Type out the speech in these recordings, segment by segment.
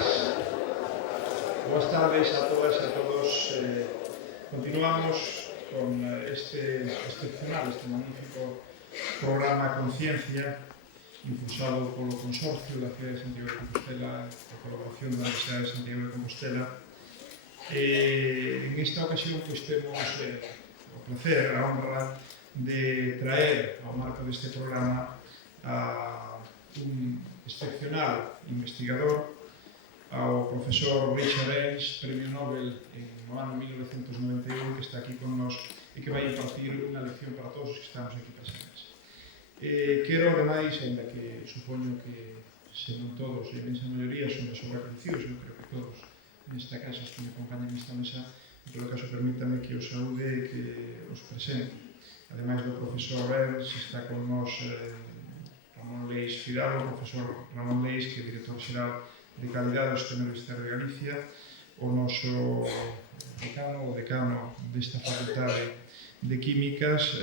Boas tardes a todas e a todos. Continuamos con este excepcional, este magnífico programa ConCiencia, impulsado polo Consorcio da Cidade de Santiago de Compostela, a colaboración da Universidade de Santiago de Compostela. En esta ocasión temos o placer, a honra de traer ao marco deste programa a un excepcional investigador, ao profesor Ernst, Premio Nobel no ano 1991, que está aquí con nós e que vai impartir unha lección para todos os que estamos aquí presentes. Quero, ademais, ainda que supoño que, se non todos, e a mensa maioría, son de sobra conocidos, eu creo que todos nesta casa, os que me acompañan nesta mesa, en todo caso, permítame que os saúde e que os presente. Ademais do profesor Ernst, está con nós Ramón Leis Fidalgo, o profesor Ramón Leis, que é director xeral de calidade do Sistema Universitario de Galicia, o noso decano desta facultade de Químicas,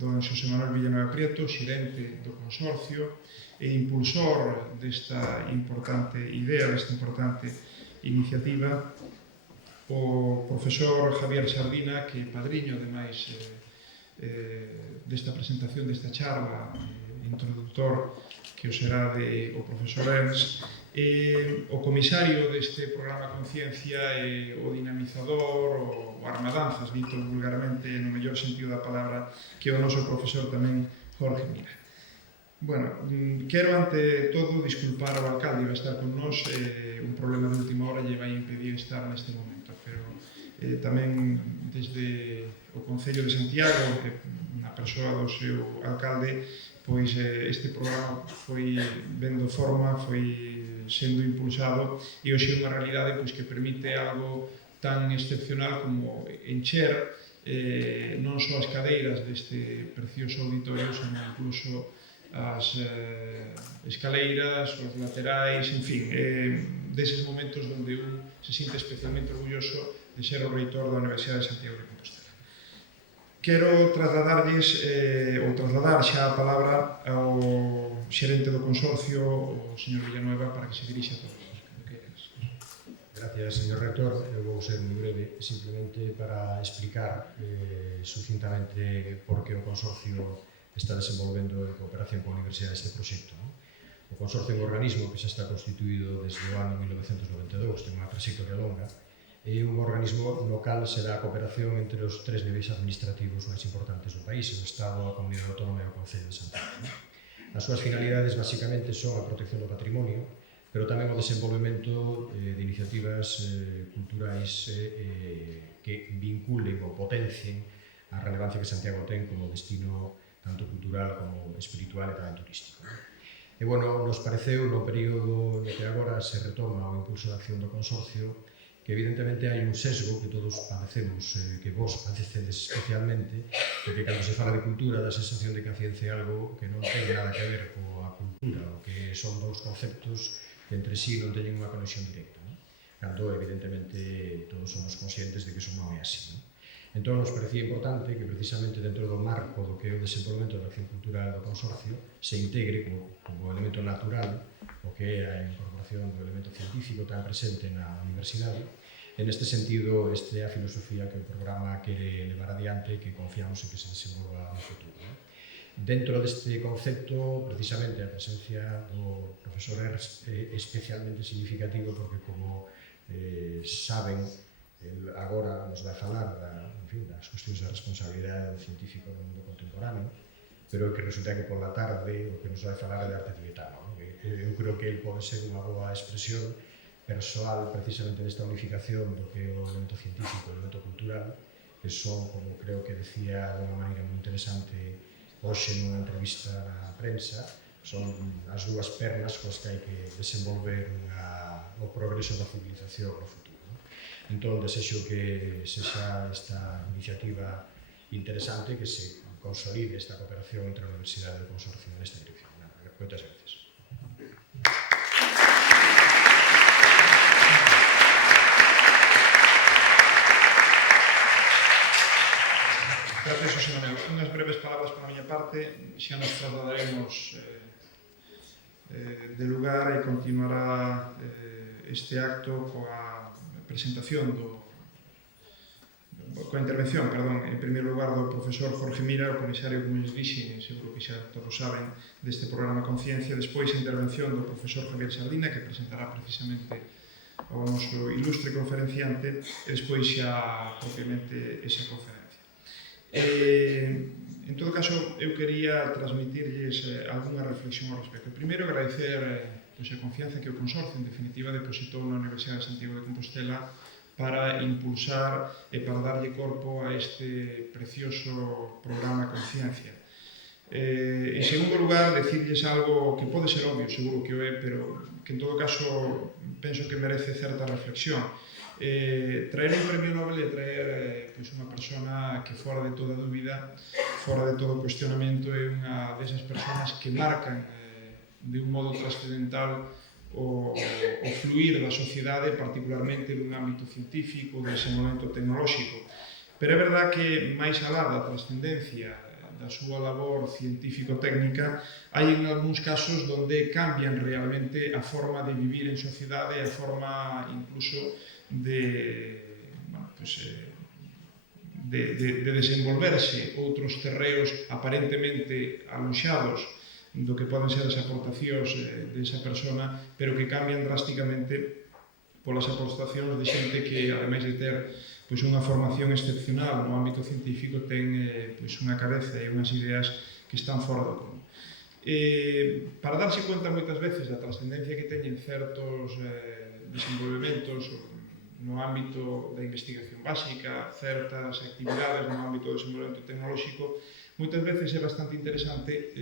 don Xosé Manuel Villanueva Prieto, xerente do Consorcio e impulsor desta importante idea, desta importante iniciativa, o profesor Javier Sardina, que é padriño, ademais, desta presentación, desta charla, introductor, que o será o profesor Ernst, o comisario deste programa ConCiencia, o dinamizador, o armadanzas, dito vulgarmente no mellor sentido da palabra, que é o noso profesor tamén, Jorge Mira. Bueno, quero ante todo disculpar ao alcalde, vai estar con nós, un problema de última hora lle vai impedir estar neste momento, pero tamén desde o Concello de Santiago, na persoa do seu alcalde, pois este programa foi vendo forma, foi sendo impulsado e hoxe é unha realidade pois, que permite algo tan excepcional como encher non só as cadeiras deste precioso auditorio, senón incluso as escaleiras, os laterais, en fin, deses momentos onde un se sinte especialmente orgulloso de ser o reitor da Universidade de Santiago de Compostela. Quero trasladarlles, ou trasladar xa a palabra ao xerente do Consorcio, o señor Villanueva, para que se dirixa a todos. Gracias, señor rector. Eu vou ser moi breve, simplemente para explicar sucintamente por que o Consorcio está desenvolvendo en cooperación con a Universidade este proxecto. O Consorcio é un organismo que xa está constituído desde o ano 1992, ten unha trayectoria longa, é un organismo no cal se dá a cooperación entre os tres niveis administrativos máis importantes do país, o Estado, a Comunidade Autónoma e o Concello de Santiago. As súas finalidades, basicamente, son a protección do patrimonio, pero tamén o desenvolvemento de iniciativas culturais que vinculen ou potencien a relevancia que Santiago ten como destino tanto cultural como espiritual e tamén turístico. E, bueno, nos pareceu, no período no que agora se retoma o impulso da acción do Consorcio, que evidentemente hai un sesgo que todos padecemos, que vos padecedes especialmente, porque cando se fala de cultura dá a sensación de que a ciencia é algo que non ten nada que ver coa cultura, o que son dous conceptos que entre sí non teñen unha conexión directa, cando evidentemente todos somos conscientes de que iso non é así. Entón, nos parecía importante que precisamente dentro do marco do que é o desenvolvemento da acción cultural do Consorcio se integre como elemento natural o que é a incorporación do elemento científico tan presente na universidade. En este sentido, esta é a filosofía que o programa quere levar adiante e que confiamos en que se desenvolva no futuro. Dentro deste concepto, precisamente, a presencia do profesor Ernst é especialmente significativo porque, como saben, agora nos vai falar das cuestións da responsabilidade do científico no mundo contemporáneo, pero que resulta que pola tarde o que nos vai falar é de arte tibetano. Eu creo que ele pode ser unha boa expresión persoal precisamente desta unificación do que é o elemento científico e o elemento cultural, que son, como creo que decía de unha maneira moi interesante hoxe nunha entrevista na prensa, son as dúas pernas coas que hai que desenvolver o progreso da civilización no futuro. Entón, desexo que sexa esta iniciativa interesante, que se consolide esta cooperación entre a Universidade e o Consorcio nesta dirección. Moitas gracias. Gracias, José Manuel. Unhas breves palabras por a miña parte, xa nos trasladaremos de lugar e continuará este acto coa presentación coa intervención, en primeiro lugar, do profesor Jorge Mira, o comisario, como lles dixen, seguro que xa todos saben, deste programa ConCiencia, despois a intervención do profesor Javier Sardina, que presentará precisamente o noso ilustre conferenciante, e despois xa propiamente esa conferencia. En todo caso, eu quería transmitirlles algunha reflexión ao respecto. Primeiro, agradecer a confianza que o Consorcio, en definitiva, depositou na Universidade de Santiago de Compostela para impulsar e para darlle corpo a este precioso programa ConCiencia. En segundo lugar, decirlles algo que pode ser obvio, seguro que o é, pero que en todo caso penso que merece certa reflexión. Traer un Premio Nobel e traer unha persona que fora de toda dúbida, fora de todo cuestionamento, é unha desas persoas que marcan de un modo trascendental o fluir da sociedade, particularmente dun ámbito científico, do desenvolvemento tecnolóxico. Pero é verdad que, máis alá da trascendencia da súa labor científico-técnica, hai en algúns casos donde cambian realmente a forma de vivir en sociedade, a forma incluso de desenvolverse outros terreos aparentemente aloxados do que poden ser as aportacións desa persona, pero que cambian drásticamente polas aportacións de xente que, ademais de ter unha formación excepcional no ámbito científico, ten unha cabeza e unhas ideas que están fora do común. Para darse conta moitas veces da trascendencia que teñen certos desenvolvementos no ámbito da investigación básica, certas actividades no ámbito do desenvolvemento tecnolóxico, moitas veces é bastante interesante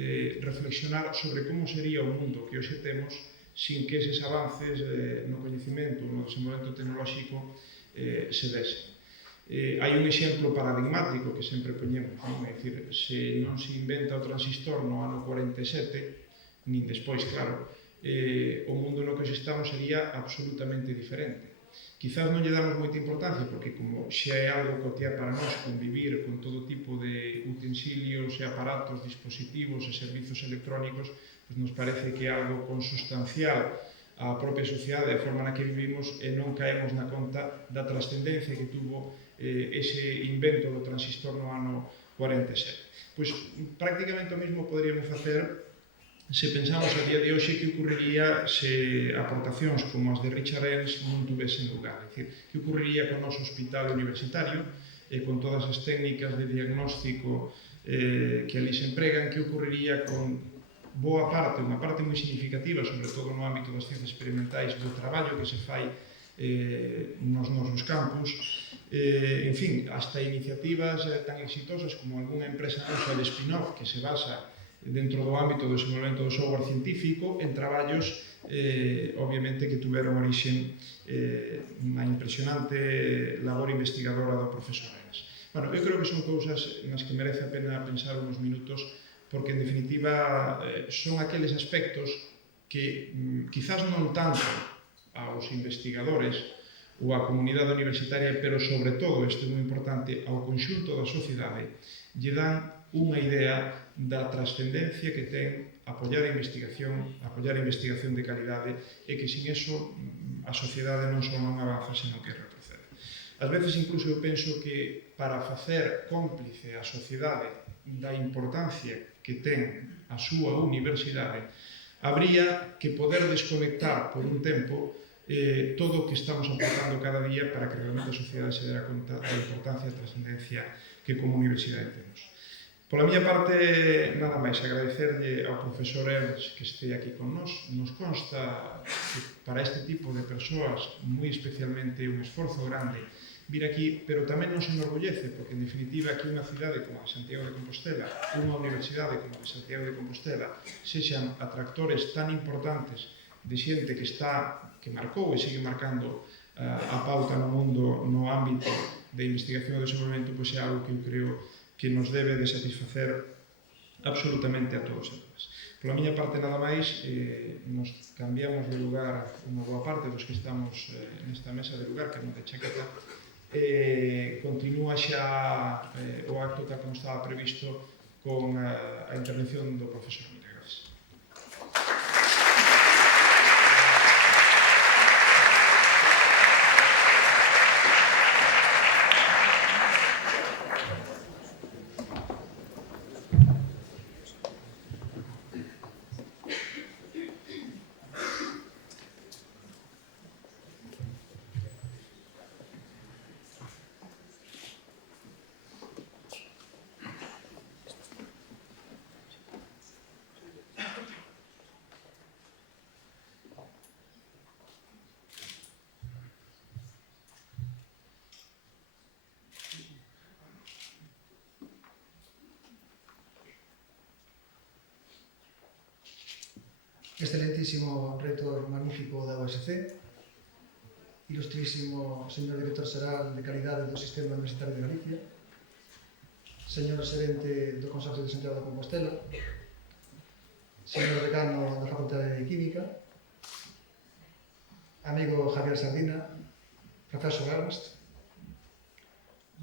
reflexionar sobre como sería o mundo que hoxe temos sin que eses avances no coñecemento, no desenvolvemento tecnolóxico se desen. Hai un exemplo paradigmático que sempre poñemos, é dicir, se non se inventa o transistor no ano 47, nin despois, claro, o mundo no que hoxe estamos sería absolutamente diferente. Quizás non lle damos moita importancia porque como xa é algo cotiá para nós convivir con todo tipo de utensilios e aparatos, dispositivos e servizos electrónicos, nos parece que é algo consustancial á propia sociedade, a forma na que vivimos, e non caemos na conta da trascendencia que tuvo ese invento do transistor no ano 47. Pois prácticamente o mesmo poderíamos facer se pensamos a día de hoxe que ocurriría se aportacións como as de Richard Ernst non tuvesen lugar. É dicir, que ocurriría con o noso hospital universitario, con todas as técnicas de diagnóstico que ali se empregan, que ocurriría con boa parte, unha parte moi significativa, sobre todo no ámbito das ciencias experimentais, do traballo que se fai nos nosos campus, en fin, hasta iniciativas tan exitosas como algunha empresa nosa de spin-off que se basa dentro do ámbito do desenvolvemento do software científico en traballos, obviamente, que tuveron orixen na impresionante labor investigadora do profesor Ernst. Bueno, eu creo que son cousas nas que merece a pena pensar uns minutos, porque, en definitiva, son aqueles aspectos que, quizás non tanto aos investigadores ou á comunidade universitaria, pero, sobre todo, isto é moi importante, ao conxunto da sociedade, lle dan unha idea da trascendencia que ten apoiar a investigación de calidade e que sin eso a sociedade non só non avanza, senón que retrocede. Ás veces incluso eu penso que para facer cómplice a sociedade da importancia que ten a súa universidade, habría que poder desconectar por un tempo todo o que estamos aportando cada día para que realmente a sociedade se dera conta da importancia e da trascendencia que como universidade temos. Pola miña parte, nada máis, agradecerlle ao profesor Ernst que este aquí con nós. Nos consta que para este tipo de persoas moi especialmente un esforzo grande vir aquí, pero tamén nos enorgullece, porque en definitiva aquí unha cidade como a Santiago de Compostela, unha universidade como a de Santiago de Compostela, sexan atractores tan importantes de xente que marcou e sigue marcando a pauta no mundo no ámbito de investigación e desenvolvemento, pois é algo que eu creo que nos debe de satisfacer absolutamente a todos e todas. Pola miña parte nada máis, nos cambiamos de lugar unha boa parte dos que estamos nesta mesa de lugar, que non de chaqueta, continúa xa o acto tal como estaba previsto con a intervención do profesor Mira. Gracias. excelentísimo reitor magnífico da USC, ilustrísimo señor director xeral de calidade do Sistema Universitario de Galicia, señor xerente do Consorcio de Santiago de Compostela, señor decano da Facultade de Química, amigo Javier Sardina, profesor Ernst.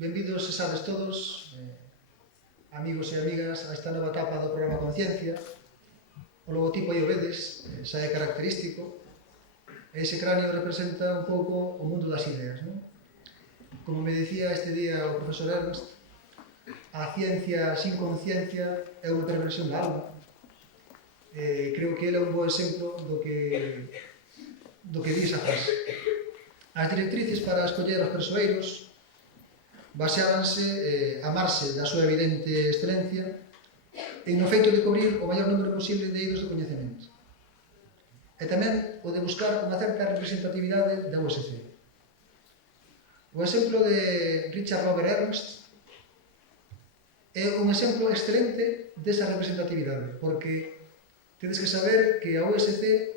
Benvidos, sexades todos, amigos e amigas, a esta nova etapa do programa ConCiencia. O logotipo aí o vedes, xa é característico. Ese cráneo representa un pouco o mundo das ideas, non? Como me dicía este día o profesor Ernst, a ciencia sin conciencia é unha perversión da alma. Creo que ele é un bo exemplo do que di esa frase. As directrices para escoller os persoeiros baseábanse a marxe da súa evidente excelencia en o feito de cubrir o maior número posible de eidos de coñecemento e tamén o de buscar unha certa representatividade da USC. O exemplo de Richard Robert Ernst é un exemplo excelente desa representatividade, porque tedes que saber que a USC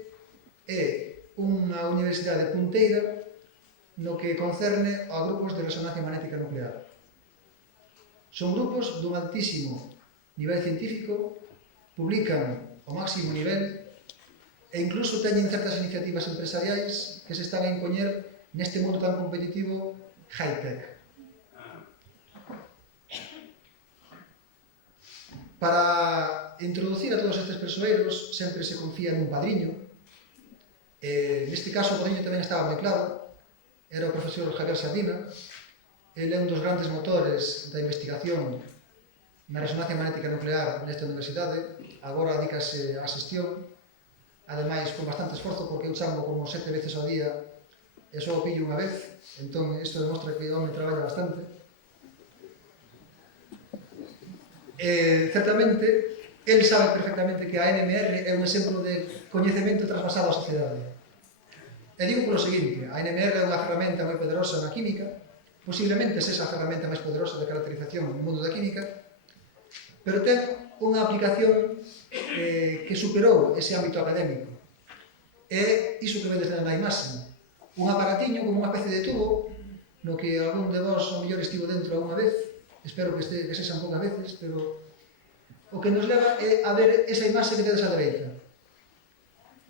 é unha universidade punteira no que concerne a grupos de resonancia magnética nuclear. Son grupos dun altísimo nivel científico, publican ao máximo nivel e incluso teñen certas iniciativas empresariais que se están a impoñer neste mundo tan competitivo high-tech. Para introducir a todos estes persoeiros sempre se confía nun padriño. Neste caso o padriño tamén estaba moi claro, era o profesor Javier Sardina. Ele é un dos grandes motores da investigación na resonancia magnética nuclear nesta universidade. Agora adícase á xestión, ademais con bastante esforzo, porque eu chamo como 7 veces ao día e só o pillo unha vez, entón isto demostra que o home traballa bastante. Certamente, el sabe perfectamente que a NMR é un exemplo de coñecemento trasvasado á sociedade. E digo polo seguinte, a NMR é unha ferramenta moi poderosa na química, posiblemente sexa a ferramenta máis poderosa de caracterización no mundo da química, pero ten unha aplicación que superou ese ámbito académico. É iso que vedes na imaxe, un aparatiño como unha especie de tubo no que algún de vos o mellor estivo dentro alguna vez, espero que sexan poucas veces, pero o que nos leva é a ver esa imaxe que tedes á dereita.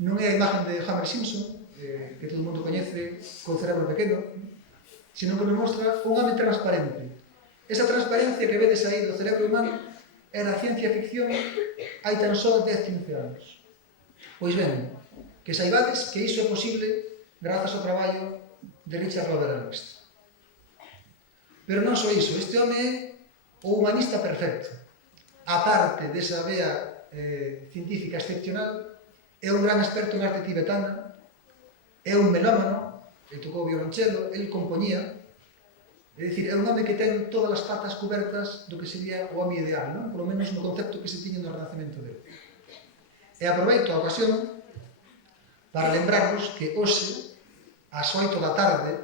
Non é a imagen de Homer Simpson, que todo o mundo coñece, co cerebro pequeno, sino que nos mostra un home transparente. Esa transparencia que vedes aí do cerebro humano era ciencia ficción hai tan só 10-15 anos. Pois ben, que saibades que iso é posible grazas ao traballo de Richard Robert Ernst. Pero non só iso, este home é o humanista perfecto. A parte desa vea científica excepcional, é un gran experto en arte tibetana, é un melómano, ele tocou o violonchelo, ele compoñía, é dicir, é un home que ten todas as patas cobertas do que sería o home ideal, non? Por lo menos no concepto que se tiña no renacemento dele. E aproveito a ocasión para lembrarvos que hoxe, ás 8 da tarde,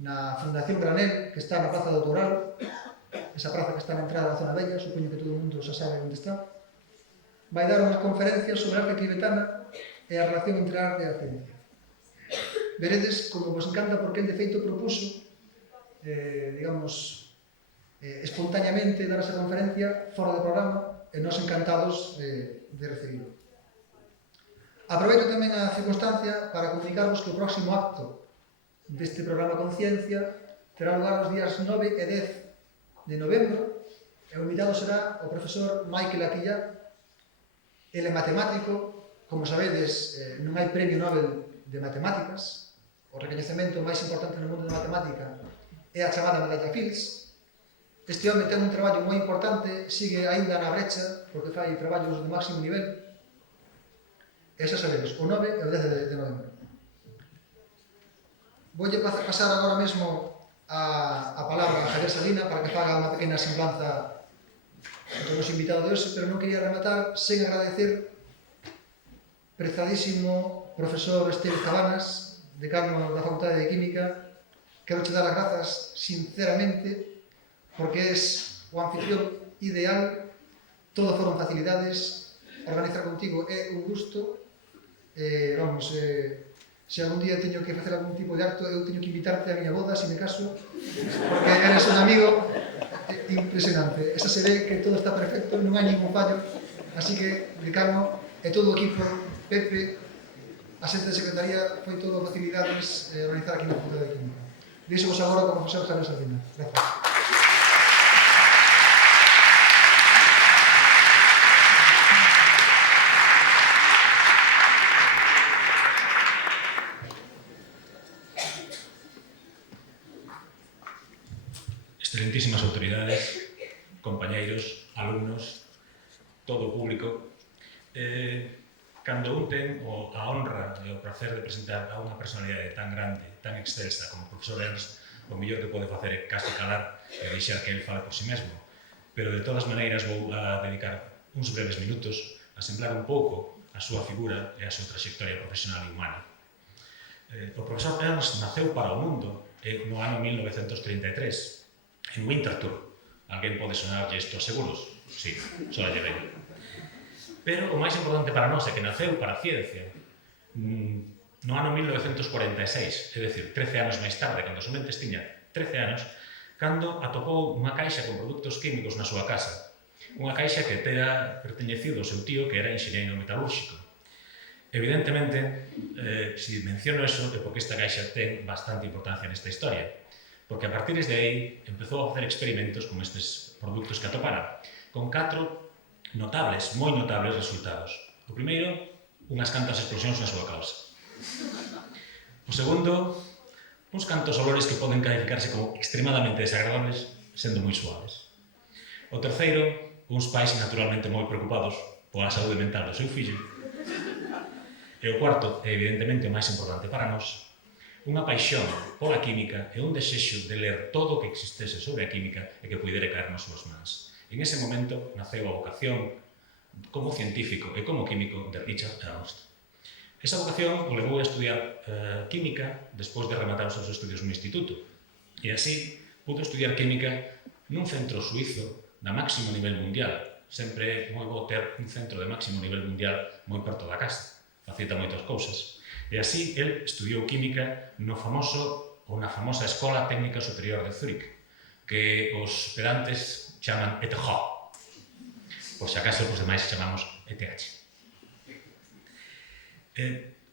na Fundación Granel, que está na Praza do Toural, esa praza que está na entrada da zona bella, supoño que todo o mundo xa sabe onde está, vai dar unha conferencia sobre arte tibetana e a relación entre a arte e a ciencia. Veredes como vos encanta porque el de feito propuso, espontaneamente dar esa conferencia fora do programa e nós encantados de Recibiu. Aproveito tamén a circunstancia para comunicarvos que o próximo acto deste programa ConCiencia terá lugar os días 9 e 10 de novembro e o invitado será o profesor Michael Aquillat. Ele é matemático, como sabedes, non hai Premio Nobel de Matemáticas, o recoñecemento máis importante no mundo da matemática é a chamada medalla Fields. Este home ten un traballo moi importante, sigue aínda na brecha, porque fai traballos de máximo nivel. E xa sabedes, o 9 e o 10 de novembro. Voulle pasar agora mesmo a palabra a Javier Sardina para que faga unha pequena semblanza do noso invitado de hoxe, pero non quería rematar sen agradecer prezadísimo profesor Esteves Cabanas, decano da Facultade de Química. Quero che dar as grazas sinceramente porque és o anfitrión ideal, todo foron facilidades, organizar contigo é un gusto vamos, se algún día teño que facer algún tipo de acto, eu teño que invitarte a miña boda, se me caso, porque eres un amigo impresionante. Esa se ve que todo está perfecto, non hai ningún fallo, así que, decano, e todo o equipo, Pepe, a xente de secretaría, foi todo facilidades organizar aquí na Facultade de Química. Deixo vos agora como profesor Javier Sardina. Gracias. Excelentísimas autoridades, compañeiros, alumnos, todo o público, cando un ten a honra e o prazer de presentar a unha personalidade tan grande, tan excelsa como o profesor Ernst, o mellor que pode facer é casi calar e deixar que ele fale por si mesmo. Pero de todas maneiras vou a dedicar uns breves minutos a semblar un pouco a súa figura e a súa trayectoria profesional e humana. O profesor Ernst naceu para o mundo no ano 1933, en Winterthur. Alguén pode sonarlle isto a seguros? Sí, só lle veño. Pero o máis importante para nós é que naceu para a ciencia no ano 1946, é dicir, 13 anos máis tarde, cando somente tiña 13 anos, cando atopou unha caixa con produtos químicos na súa casa. Unha caixa que tera perteñecido ao seu tío, que era enxeñeiro metalúrxico. Evidentemente, se menciono eso, é porque esta caixa ten bastante importancia nesta historia, porque a partir de aí empezou a facer experimentos con estes produtos que atopara, con 4 notables, moi notables resultados. O primeiro, unhas cantas explosións na súa causa. O segundo, uns cantos olores que poden calificarse como extremadamente desagradables, sendo moi suaves. O terceiro, uns pais naturalmente moi preocupados pola saúde mental do seu fillo. E o cuarto, e evidentemente o máis importante para nós, unha paixón pola química e un desexo de ler todo o que existese sobre a química e que pudera caer nas súas mans. En ese momento naceu a vocación como científico e como químico de Richard Ernst. Esa vocación o levou a estudiar química despois de rematar os seus estudios no instituto. E así pudo estudiar química nun centro suizo da máximo nivel mundial. Sempre é moi bo ter un centro de máximo nivel mundial moi perto da casa. Facilita moitas cousas. E así, el estudiou química na famosa Escola Técnica Superior de Zurich, que os pedantes chaman ETH, por se acaso os demais chamamos ETH.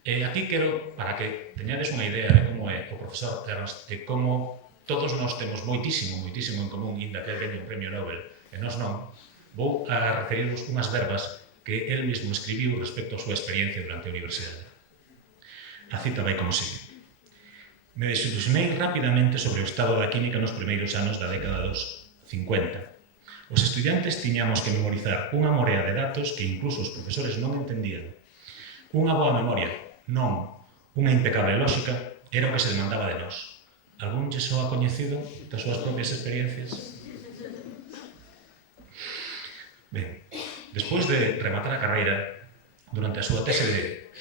E aquí quero, para que teñades unha idea de como é o profesor Ernst e como todos nós temos moitísimo en común, inda que el teña un Premio Nobel e nós non, vou a referirvos unhas verbas que el mesmo escribiu respecto á súa experiencia durante a universidade. A cita vai como sigue. Me desilusionei rapidamente sobre o estado da química nos primeiros anos da década dos 50. Os estudiantes tiñamos que memorizar unha morea de datos que incluso os profesores non entendían. Unha boa memoria, non. Unha impecable lógica era o que se demandaba de nós. Algún lle soa coñecido das súas propias experiencias? Ben, despois de rematar a carreira, durante a súa tese de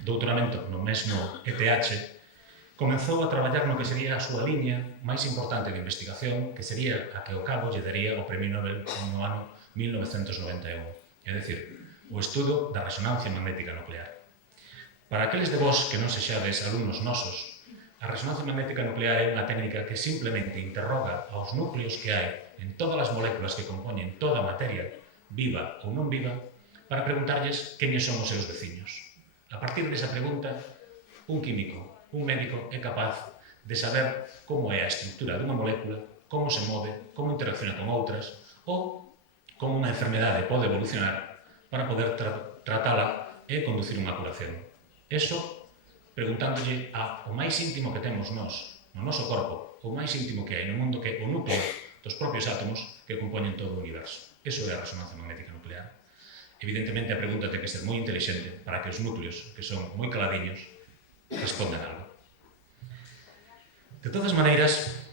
doutoramento no mesmo ETH, comenzou a traballar no que sería a súa liña máis importante de investigación, que sería a que ao cabo lle daría o Premio Nobel no ano 1991, é dicir, o estudo da resonancia magnética nuclear. Para aqueles de vós que non sexades alumnos nosos, a resonancia magnética nuclear é unha técnica que simplemente interroga aos núcleos que hai en todas as moléculas que compoñen toda a materia, viva ou non viva, para preguntarlles quenes son os seus veciños. A partir desa pregunta, un químico, un médico é capaz de saber como é a estrutura dunha molécula, como se move, como interacciona con outras, ou como unha enfermedade pode evolucionar para poder tratala e conducir unha curación. Eso, preguntándolle ao máis íntimo que temos nós, no noso corpo, o máis íntimo que hai no mundo, que é o núcleo dos propios átomos que compoñen todo o universo. Eso é a resonancia magnética nuclear. Evidentemente, a pregunta ten que ser moi intelixente para que os núcleos, que son moi caladiños, respondan algo. De todas maneiras,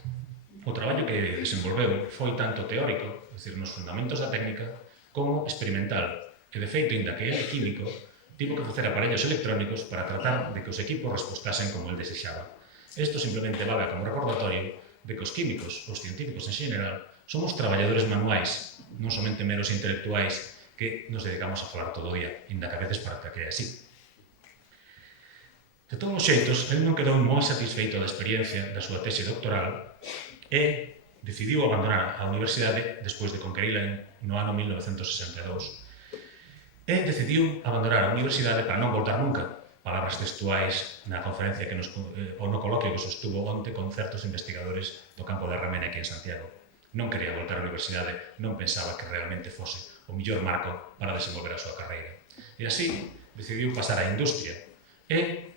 o traballo que desenvolveu foi tanto teórico, é dicir, nos fundamentos da técnica, como experimental. E, de feito, inda que ele é químico, tivo que facer aparellos electrónicos para tratar de que os equipos respostasen como el desexaba. Isto simplemente valga como recordatorio de que os químicos, os científicos en xeral, somos traballadores manuais, non somente meros intelectuais que nos dedicamos a falar todo o día, inda que a veces parece que é así. De todos os xeitos, ele non quedou moi satisfeito da experiencia da súa tese doctoral e decidiu abandonar a universidade despois de conquerila no ano 1962 e decidiu abandonar a universidade para non voltar nunca, palabras textuais na conferencia ou no coloquio que sostuvo onte con certos investigadores do campo de RMN aquí en Santiago. Non quería voltar á universidade, non pensaba que realmente fose o millor marco para desenvolver a súa carreira. E así decidiu pasar á industria e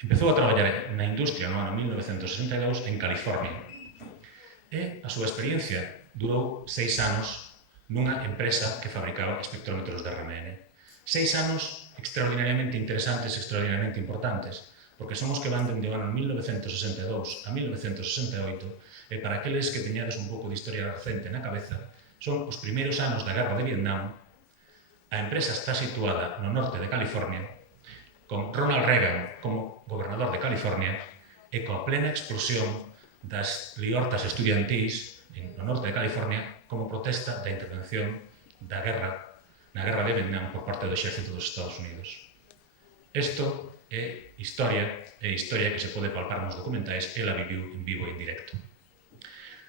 empezou a traballar na industria no ano 1962 en California. E a súa experiencia durou 6 anos nunha empresa que fabricaba espectrómetros de RMN. 6 anos extraordinariamente interesantes e extraordinariamente importantes, porque son os que van dende o ano 1962 a 1968, e para aqueles que teñades un pouco de historia recente na cabeza, son os primeiros anos da Guerra de Vietnam. A empresa está situada no norte de California, con Ronald Reagan como gobernador de California e coa plena explosión das liortas estudiantís no norte de California como protesta da intervención na Guerra de Vietnam por parte do exército dos Estados Unidos. Isto é historia que se pode palpar nos documentais e la viviu en vivo e en directo.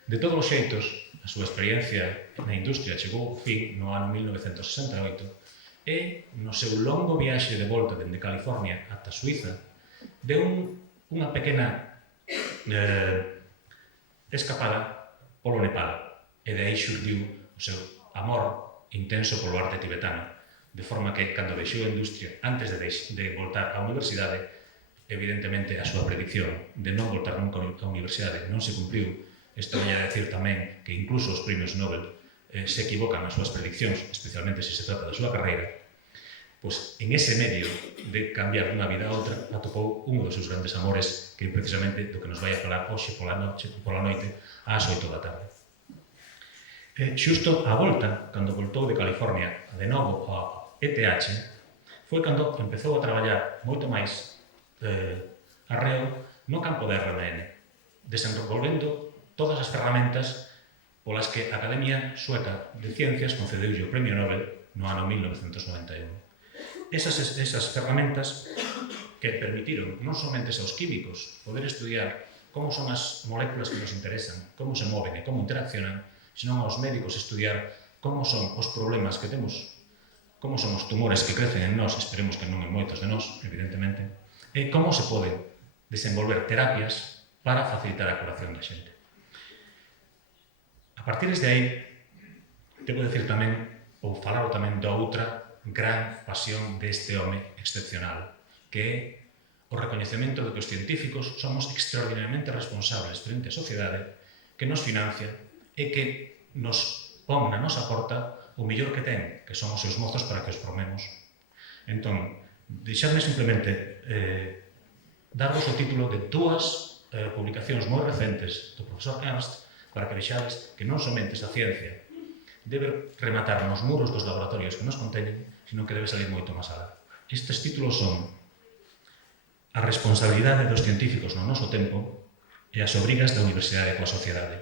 De todos os xeitos, a súa experiencia na industria chegou ao fin no ano 1968 e no seu longo viaxe de volta dende California ata Suiza deu unha pequena escapada polo Nepal e de aí xurdiu o seu amor intenso polo arte tibetano, de forma que, cando deixou a industria antes de voltar á universidade, evidentemente a súa predicción de non voltar nunca á universidade non se cumpriu. Isto veña a decir tamén que incluso os premios Nobel se equivocan nas súas prediccións, especialmente se se trata da súa carreira. Pois en ese medio de cambiar dunha vida a outra atopou un dos seus grandes amores, que é precisamente do que nos vai a falar hoxe pola noite ás 8 da tarde. Xusto á volta, cando voltou de California de novo ao ETH, foi cando empezou a traballar moito máis arreo no campo da RMN, desenvolvendo todas as ferramentas polas que a Academia Sueca de Ciencias concedeulle o Premio Nobel no ano 1991. Esas ferramentas que permitiron non somente aos químicos poder estudiar como son as moléculas que nos interesan, como se moven e como interaccionan, senón aos médicos estudiar como son os problemas que temos, como son os tumores que crecen en nós, esperemos que non en moitos de nós, evidentemente, e como se poden desenvolver terapias para facilitar a curación da xente. A partir de aí, debo decir tamén, ou falar tamén da outra gran pasión deste home excepcional, que é o recoñecemento de que os científicos somos extraordinariamente responsables frente á sociedade que nos financia e que nos pon na nosa porta o millor que ten, que son os seus mozos para que os formemos. Entón, deixadme simplemente darvos o título de dúas publicacións moi recentes do profesor Ernst para que vexades que non somente esa ciencia debe rematar nos muros dos laboratorios que nos conteñen, sino que debe salir moito máis alá. Estes títulos son a responsabilidade dos científicos no noso tempo e as obrigas da universidade coa sociedade.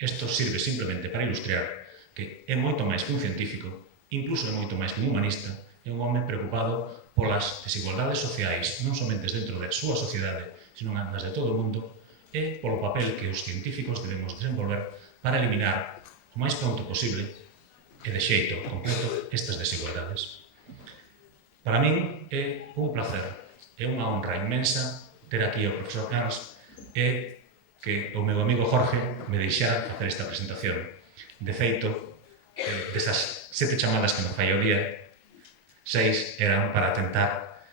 Isto sirve simplemente para ilustrar que é moito máis que un científico, incluso é moito máis que un humanista, é un home preocupado polas desigualdades sociais, non somente dentro da súa sociedade, sino nas de todo o mundo, e polo papel que os científicos debemos desenvolver para eliminar o máis pronto posible e de xeito completo estas desigualdades. Para min é un placer, é unha honra inmensa ter aquí o profesor Ernst e que o meu amigo Jorge me deixara facer esta presentación. De feito, desas 7 chamadas que me fai ao día, 6 eran para tentar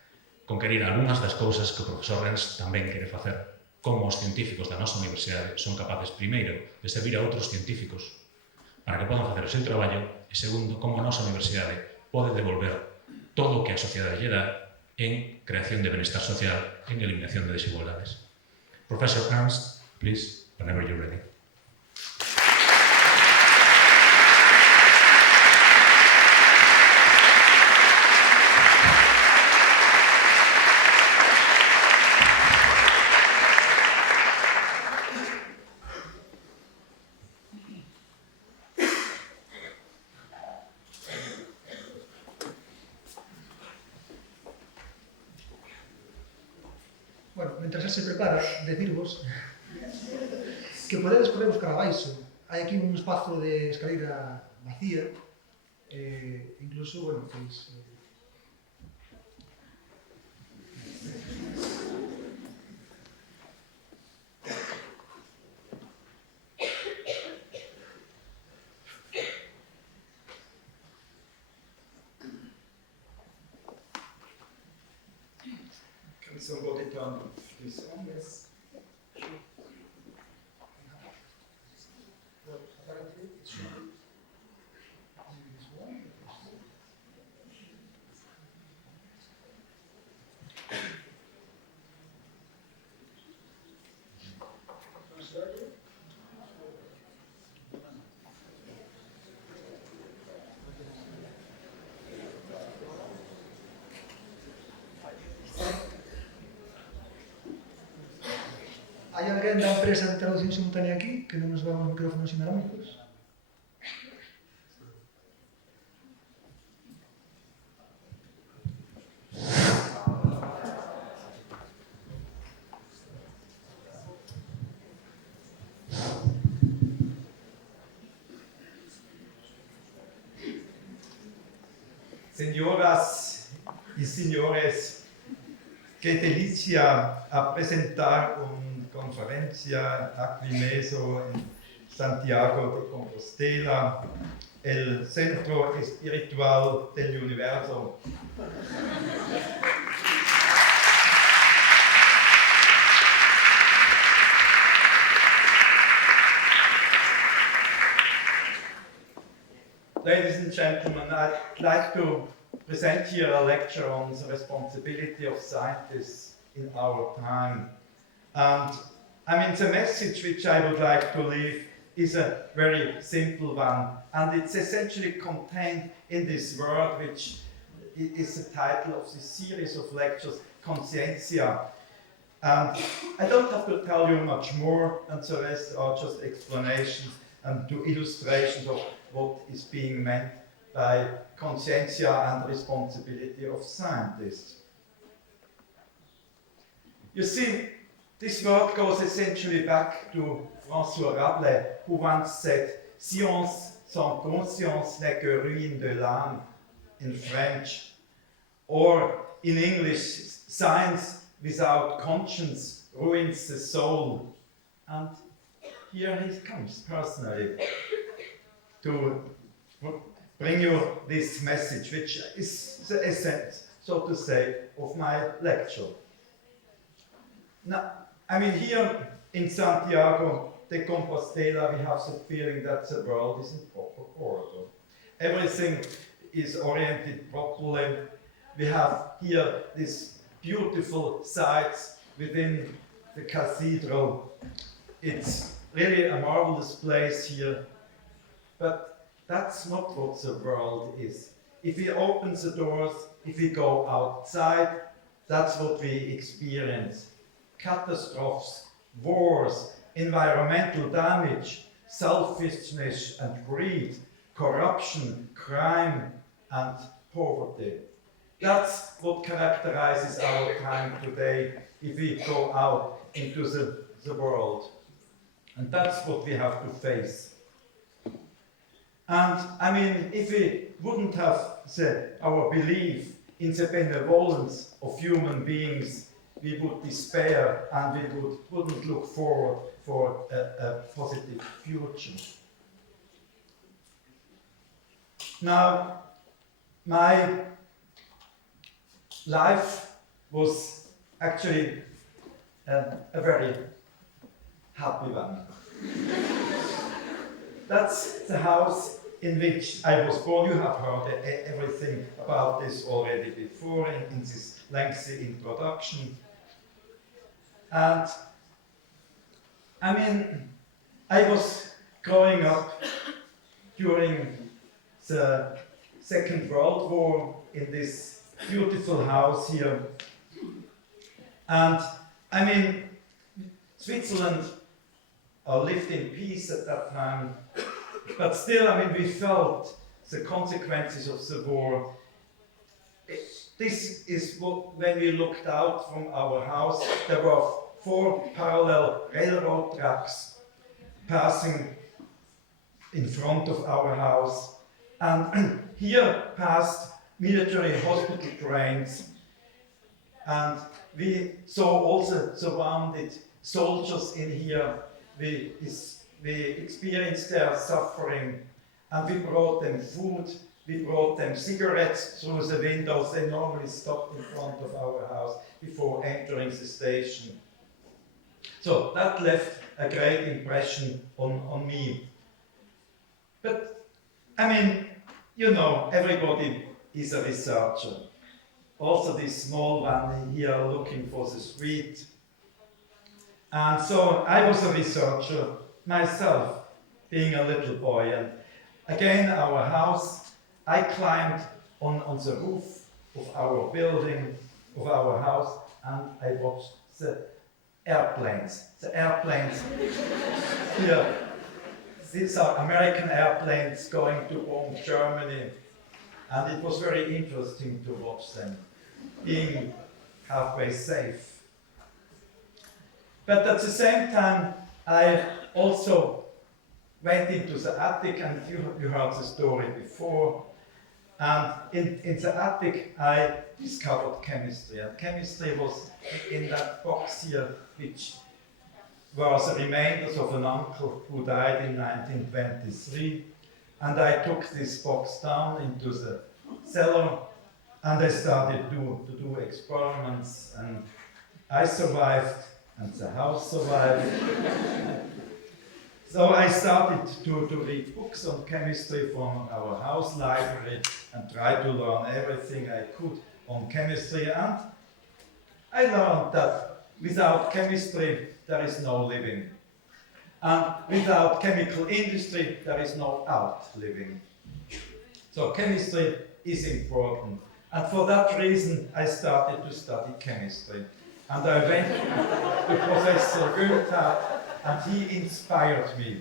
conquerir algunhas das cousas que o profesor Ernst tamén quere facer. Como os científicos da nosa universidade son capaces, primeiro, de servir a outros científicos para que podan facer o seu traballo e, segundo, como a nosa universidade pode devolver todo o que a sociedade lle dá en creación de benestar social, en eliminación de desigualdades. Professor Ernst, please, whenever you're ready. mentras se prepara, decirvos que podedes correr buscar abaixo. Hai aquí un espazo de escaleira vacía, incluso, bueno, pois... Can somebody turn this on? Yes. Hai alguén da empresa de traducción simultánea aquí que non nos va os micrófonos inalámbricos? Señoras y señores, qué delicia a presentar una conferencia aquí mismo en Santiago de Compostela, el centro espiritual del universo. Ladies and gentlemen, I'd like to present here a lecture on the responsibility of scientists in our time. And I mean, the message which I would like to leave is a very simple one, and it's essentially contained in this word, which is the title of this series of lectures, ConCiencia. And I don't have to tell you much more, and the rest are just explanations and illustrations of what is being meant by ConCiencia and responsibility of scientists. You see, this word goes essentially back to François Rabelais, who once said, "Science sans conscience n'est que ruine de l'âme," in French, or in English, "Science without conscience ruins the soul." And here he comes personally to bring you this message, which is the essence, so to say, of my lecture. Now, I mean, here in Santiago de Compostela, we have the feeling that the world is in proper order. Everything is oriented properly. We have here these beautiful sites within the cathedral. It's really a marvelous place here, but that's not what the world is. If we open the doors, if we go outside, that's what we experience. Catastrophes, wars, environmental damage, selfishness and greed, corruption, crime and poverty. That's what characterizes our time today if we go out into the world. And that's what we have to face. And I mean, if we wouldn't have our belief in the benevolence of human beings, we would despair and we wouldn't look forward for a positive future. Now, my life was actually a very happy one. That's the house in which I was born. You have heard everything about this already before in this lengthy introduction. And I mean, I was growing up during the Second World War in this beautiful house here. And I mean, Switzerland lived in peace at that time, but still, I mean, we felt the consequences of the war. This is what, when we looked out from our house, there were 4 parallel railroad tracks passing in front of our house. And here passed military hospital trains, and we saw also surrounded soldiers in here. We experienced their suffering, and we brought them food, we brought them cigarettes through the windows. They normally stopped in front of our house before entering the station. So that left a great impression on me. But, I mean, you know, everybody is a researcher. Also this small one here looking for the street. And so I was a researcher myself, being a little boy. And again, our house, I climbed on the roof of our building, of our house, and I watched the airplanes. The airplanes here. These are American airplanes going to bomb Germany, and it was very interesting to watch them being halfway safe. But at the same time, I also went into the attic, and you heard the story before. And in the attic, I discovered chemistry. And chemistry was in that box here, which was the remainders of an uncle who died in 1923. And I took this box down into the cellar, and I started to do experiments, and I survived, and the house survived. So I started to read books on chemistry from our house library and try to learn everything I could on chemistry. And I learned that without chemistry, there is no living. And without chemical industry, there is no art living. So chemistry is important. And for that reason, I started to study chemistry. And I went to Professor Günther, and he inspired me.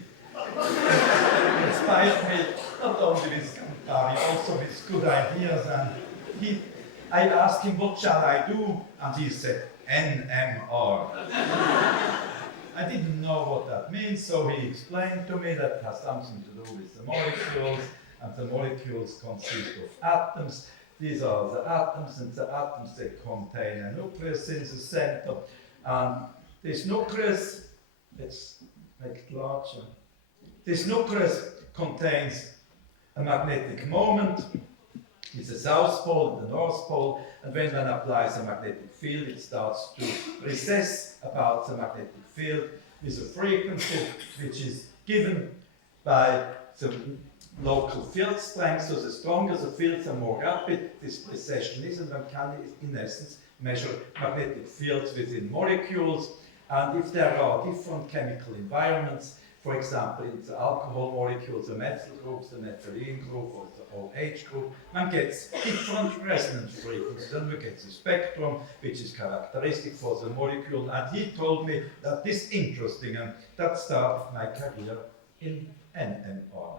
Inspired me not only with Campari, also with good ideas. And I asked him, what shall I do? And he said, NMR. I didn't know what that means, so he explained to me that it has something to do with the molecules, and the molecules consist of atoms. These are the atoms, and the atoms, they contain a nucleus in the center. And this nucleus, let's make it larger. This nucleus contains a magnetic moment. It's the south pole and the north pole, and when one applies a magnetic field, it starts to recess about the magnetic field with a frequency which is given by the local field strength. So the stronger the fields, the more rapid this precession is, and one can, in essence, measure magnetic fields within molecules. And if there are different chemical environments, for example, in the alcohol molecules, the methyl groups, the methylene group, or the OH group, one gets different resonance frequencies. Then we get the spectrum, which is characteristic for the molecule. And he told me that this is interesting, and that started my career in NMR.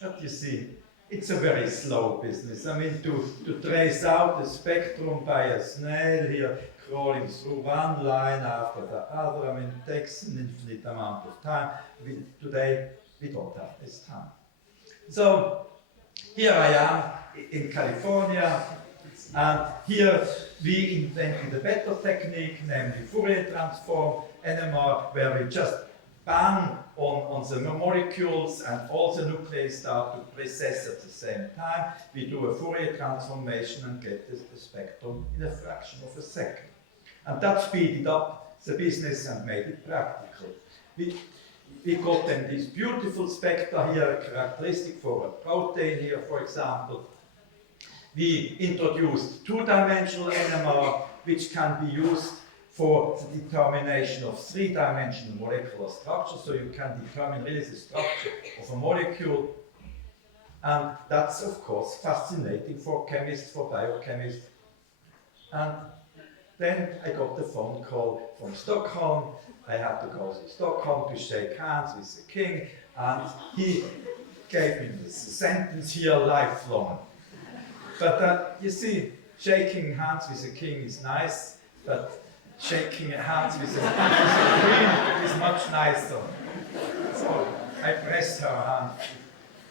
But you see, it's a very slow business. I mean, to trace out the spectrum by a snail here, crawling through one line after the other, I mean, it takes an infinite amount of time. Today, we don't have this time. So, here I am in California, and here we invented a better technique, namely Fourier Transform Nmr, where we just bang on the molecules and all the nuclei start to precess at the same time. We do a Fourier transformation and get the spectrum in a fraction of a second. And that speeded up the business and made it practical. We got then these beautiful spectra here, characteristic for a protein here, for example. We introduced two-dimensional NMR, which can be used for the determination of three-dimensional molecular structure, so you can determine really the structure of a molecule. And that's, of course, fascinating for chemists, for biochemists. And then I got the phone call from Stockholm. I had to go to Stockholm to shake hands with the king, and he gave me this sentence here, lifelong. But you see, shaking hands with the king is nice, but shaking hands with the queen is much nicer. So I pressed her hand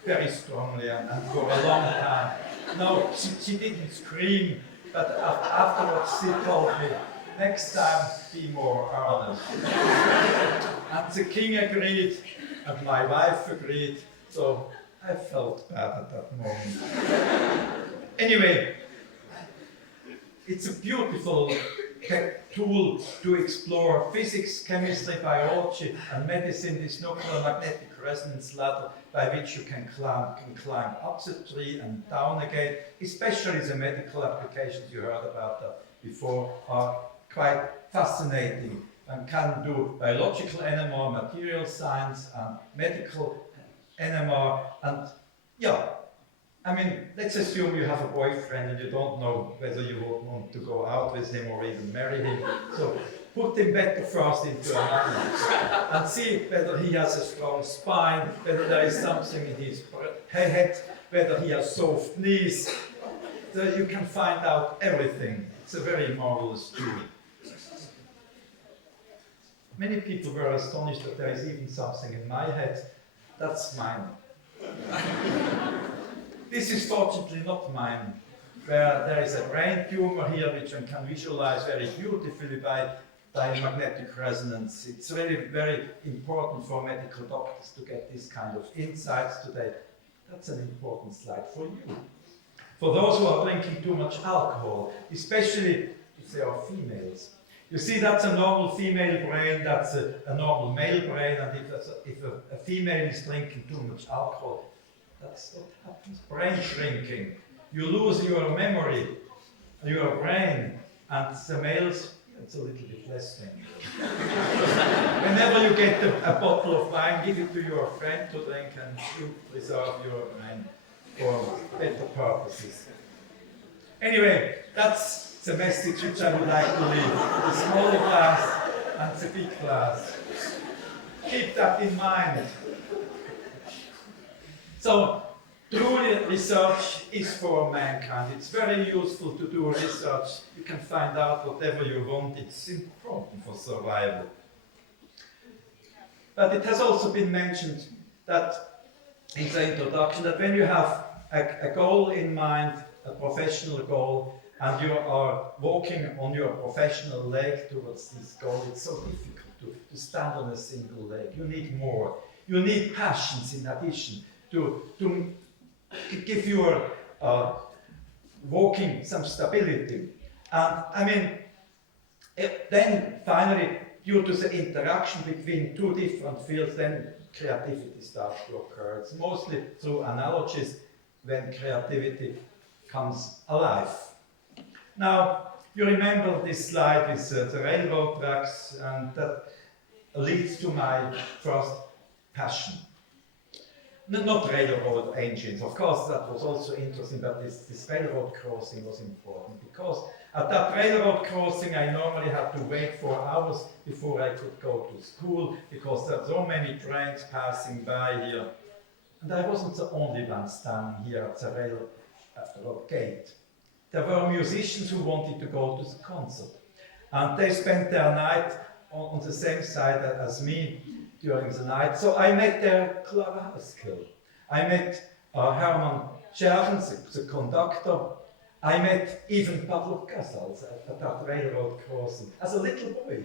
very strongly and for a long time. No, she didn't scream, but afterwards she told me, next time be more earnest. And the king agreed, and my wife agreed, so I felt bad at that moment. Anyway, it's a beautiful tool to explore physics, chemistry, biology, and medicine, this nuclear magnetic resonance ladder by which you can climb up the tree and down again. Especially the medical applications, you heard about that before, are quite fascinating and can do biological NMR, material science, and medical NMR. And yeah, I mean, let's assume you have a boyfriend and you don't know whether you would want to go out with him or even marry him. So put him better first into a magnet and see whether he has a strong spine, whether there is something in his head, whether he has soft knees. So you can find out everything. It's a very marvelous tool. Many people were astonished that there is even something in my head. That's mine. This is fortunately not mine, where there is a brain tumor here which one can visualize very beautifully by magnetic resonance. It's really very important for medical doctors to get this kind of insights today. That's an important slide for you. For those who are drinking too much alcohol, especially if they are females. You see, that's a normal female brain, that's a normal male brain, and if a female is drinking too much alcohol, that's what happens. Brain shrinking. You lose your memory, your brain, and the males, it's a little bit less dangerous. Whenever you get a bottle of wine, give it to your friend to drink and you preserve your brain for better purposes. Anyway, that's the message which I would like to leave. The small glass and the big glass. Keep that in mind. So, truly research is for mankind. It's very useful to do research. You can find out whatever you want. It's important for survival. But it has also been mentioned that in the introduction that when you have a goal in mind, a professional goal, and you are walking on your professional leg towards this goal, it's so difficult to stand on a single leg. You need more. You need passions in addition to give your walking some stability. And I mean, then finally, due to the interaction between two different fields, then creativity starts to occur. It's mostly through analogies when creativity comes alive. Now, you remember this slide with the railroad tracks, and that leads to my first passion. Not railroad engines, of course, that was also interesting, but this railroad crossing was important, because at that railroad crossing I normally had to wait for hours before I could go to school, because there are so many trains passing by here. And I wasn't the only one standing here at the railroad gate. There were musicians who wanted to go to the concert, and they spent their night on the same side as me during the night. So I met their clever skill. I met Hermann Scherven, the conductor. I met even Pablo Casals at that railroad crossing as a little boy,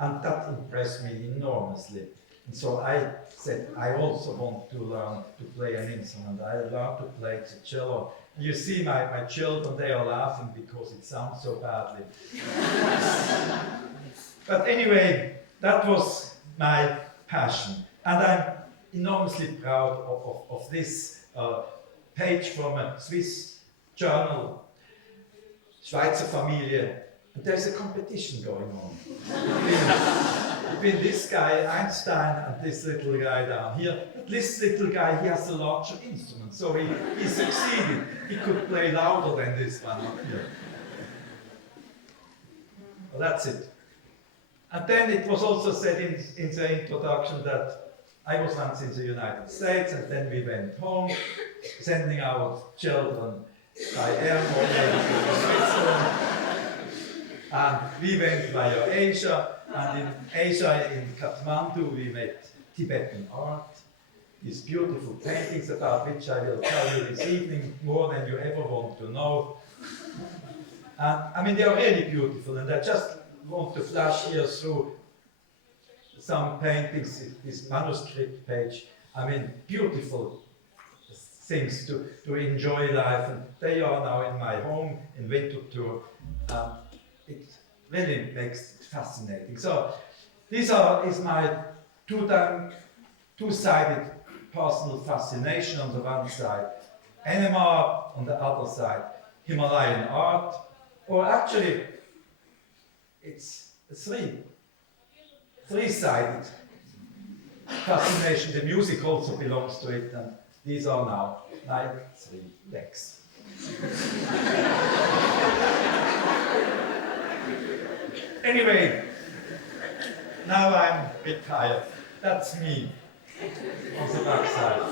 and that impressed me enormously. And so I said, I also want to learn to play an instrument. I learned to play the cello. You see my children, they are laughing because it sounds so badly. But anyway, that was my passion. And I'm enormously proud of this page from a Swiss journal, Schweizer Familie. And there's a competition going on between this guy, Einstein, and this little guy down here. But this little guy, he has a larger instrument, so he succeeded. He could play louder than this one up here. Well, that's it. And then it was also said in the introduction that I was once in the United States, and then we went home, sending our children by airport to Switzerland. And we went via Asia, and in Asia, in Kathmandu, we met Tibetan art, these beautiful paintings about which I will tell you this evening more than you ever want to know. And I mean, they are really beautiful, and I just want to flash here through some paintings, this manuscript page. I mean, beautiful things to enjoy life, and they are now in my home in Winterthur. It really makes it fascinating. So this is my two-sided personal fascination on the one side, NMR on the other side, Himalayan art, or actually it's a three-sided fascination. The music also belongs to it, and these are now like 3 legs. Anyway, now I'm a bit tired. That's me on the back side.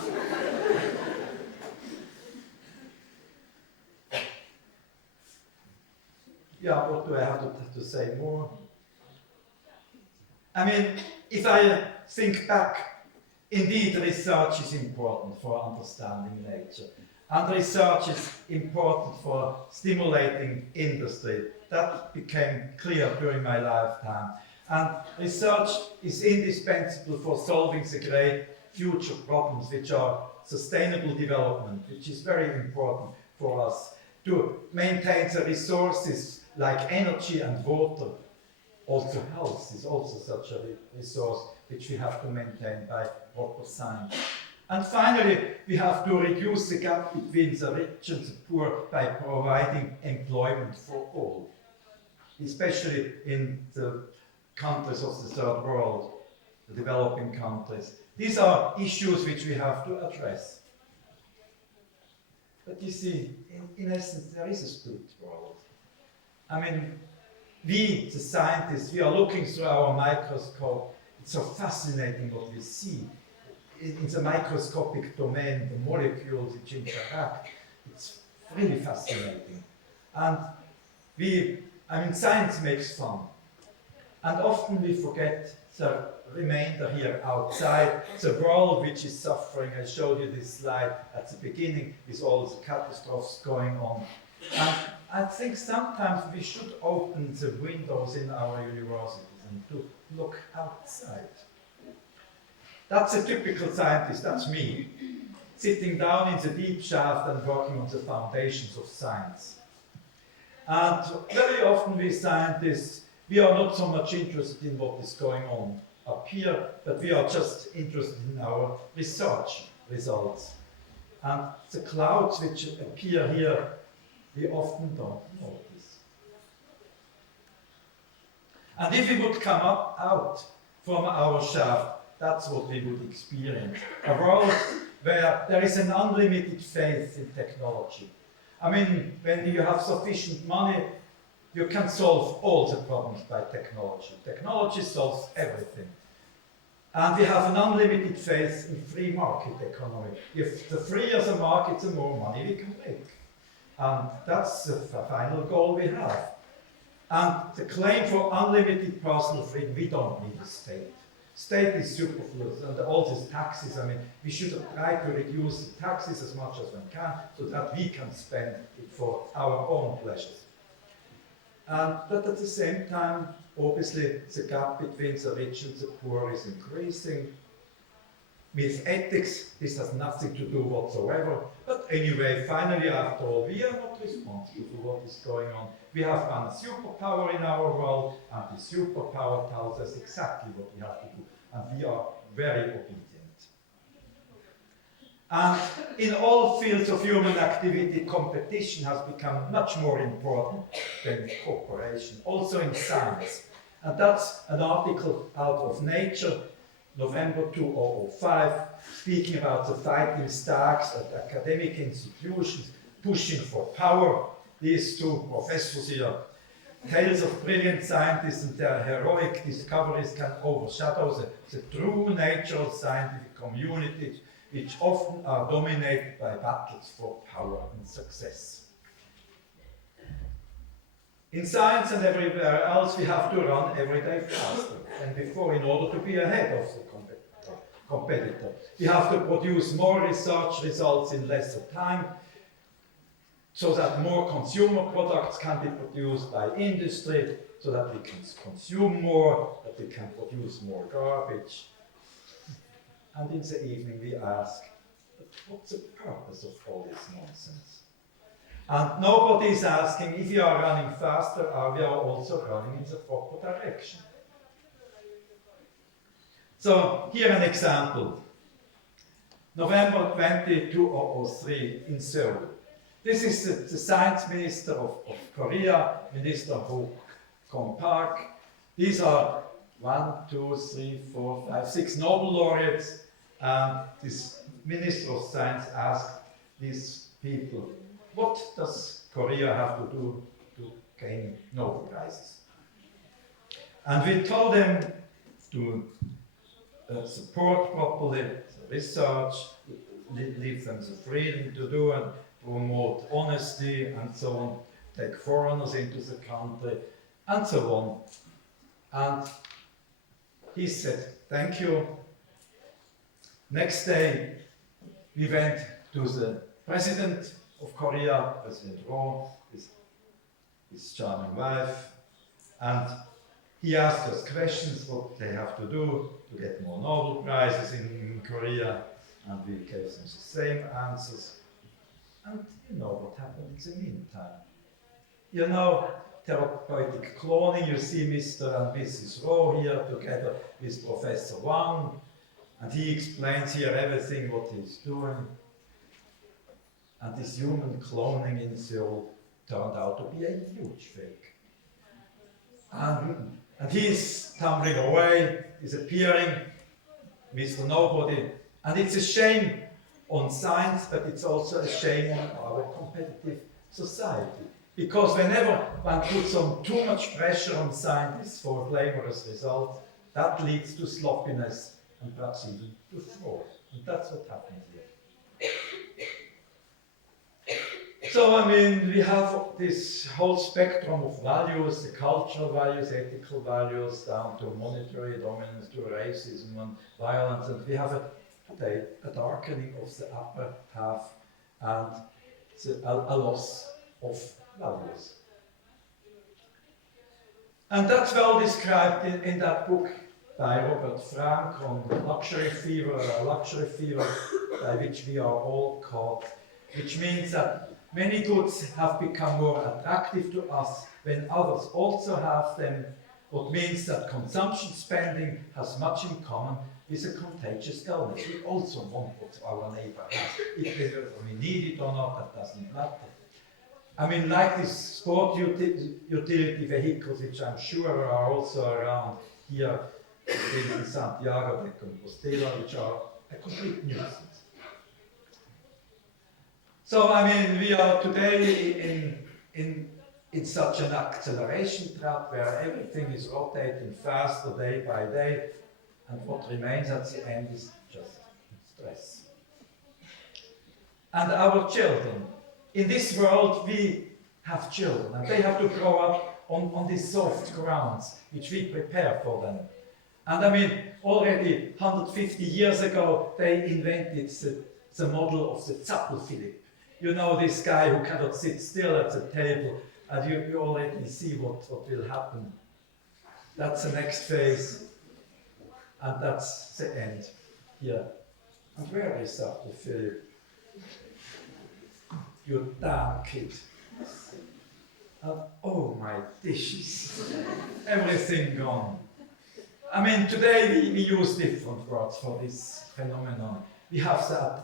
Yeah, what do I have to say more? I mean, if I think back, indeed research is important for understanding nature. And research is important for stimulating industry. That became clear during my lifetime. And research is indispensable for solving the great future problems, which are sustainable development, which is very important for us, to maintain the resources like energy and water. Also health is also such a resource which we have to maintain by proper science. And finally, we have to reduce the gap between the rich and the poor by providing employment for all, especially in the countries of the third world, the developing countries. These are issues which we have to address. But you see, in essence, there is a split world. I mean, we, the scientists, we are looking through our microscope. It's so fascinating what we see. In the microscopic domain, the molecules which interact, it's really fascinating. And science makes fun. And often we forget the remainder here outside, the world which is suffering. I showed you this slide at the beginning with all the catastrophes going on. And I think sometimes we should open the windows in our universities and to look outside. That's a typical scientist, that's me, sitting down in the deep shaft and working on the foundations of science. And very often we scientists, we are not so much interested in what is going on up here, but we are just interested in our research results. And the clouds which appear here, we often don't notice. And if we would come out from our shaft, that's what we would experience. A world where there is an unlimited faith in technology. I mean, when you have sufficient money, you can solve all the problems by technology. Technology solves everything. And we have an unlimited faith in free market economy. If the freer the market, the more money we can make. And that's the final goal we have. And the claim for unlimited personal freedom, we don't need a state. State is superfluous, and all these taxes, I mean, we should try to reduce the taxes as much as we can, so that we can spend it for our own pleasures. But at the same time, obviously, the gap between the rich and the poor is increasing. With ethics, this has nothing to do whatsoever. But anyway, finally, after all, we are not responsible for what is going on. We have one superpower in our world, and the superpower tells us exactly what we have to do. And we are very obedient. And in all fields of human activity, competition has become much more important than cooperation, also in science. And that's an article out of Nature, November 2005, speaking about the fighting stags at academic institutions pushing for power. These two professors here, tales of brilliant scientists and their heroic discoveries can overshadow the true nature of scientific communities, which often are dominated by battles for power and success. In science and everywhere else, we have to run every day faster than before in order to be ahead of the competitor. We have to produce more research results in lesser time, so that more consumer products can be produced by industry, so that we can consume more, that we can produce more garbage. And in the evening we ask, but what's the purpose of all this nonsense? And nobody is asking, if you are running faster, are we also running in the proper direction? So here an example. November 20, 2003 in Seoul. This is the science minister of Korea, Minister Ho Kong Park. These are 1, 2, 3, 4, 5, 6 Nobel laureates. And this Minister of Science asked these people, what does Korea have to do to gain Nobel Prizes? And we told them to support properly the research, leave them the freedom to do and promote honesty and so on, take foreigners into the country and so on. And he said, thank you. Next day, we went to the president of Korea, President Roh, his charming wife, and he asked us questions what they have to do to get more Nobel Prizes in Korea, and we gave them the same answers. And you know what happened in the meantime. You know, therapeutic cloning, you see Mr. and Mrs. Roh here together with Professor Wang, and he explains here everything what he's doing. And this human cloning in Seoul turned out to be a huge fake. And he's tumbling away, disappearing, Mr. Nobody. And it's a shame on science, but it's also a shame on our competitive society. Because whenever one puts on too much pressure on scientists for a glamorous result, that leads to sloppiness and perhaps even to fraud. And that's what happened here. So, I mean, we have this whole spectrum of values, the cultural values, ethical values, down to monetary dominance, to racism and violence, and we have today a darkening of the upper half and a loss of values. And that's well described in that book by Robert Frank on luxury fever, by which we are all caught, which means that many goods have become more attractive to us when others also have them, what means that consumption spending has much in common with a contagious illness. We also want what our neighbor has. If we need it or not, that doesn't matter. I mean, like these sport utility vehicles, which I'm sure are also around here in Santiago de Compostela, which are a complete nuisance. So, I mean, we are today in such an acceleration trap where everything is rotating faster day by day, and what remains at the end is just stress. And our children, in this world we have children, and they have to grow up on these soft grounds which we prepare for them. And I mean, already 150 years ago they invented the model of the Zappel-Philipp. You know, this guy who cannot sit still at the table, and you already see what will happen. That's the next phase, and that's the end here. And where is Zappel-Philipp? You damn kid. And oh my dishes, everything gone. I mean, today we use different words for this phenomenon. We have the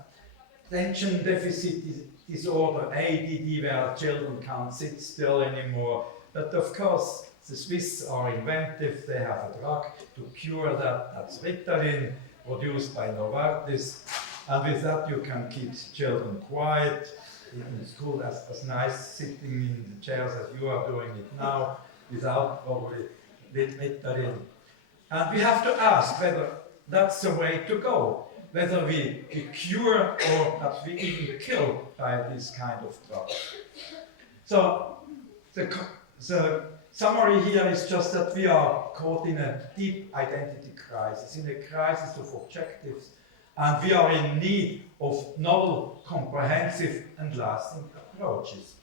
attention deficit disorder, ADD, where children can't sit still anymore. But of course, the Swiss are inventive. They have a drug to cure that. That's Ritalin, produced by Novartis. And with that, you can keep children quiet in school, as nice sitting in the chairs as you are doing it now, without probably Ritalin. And we have to ask whether that's the way to go. Whether we cure or perhaps we even kill by this kind of drug. So the the summary here is just that we are caught in a deep identity crisis, in a crisis of objectives, and we are in need of novel, comprehensive, and lasting approaches.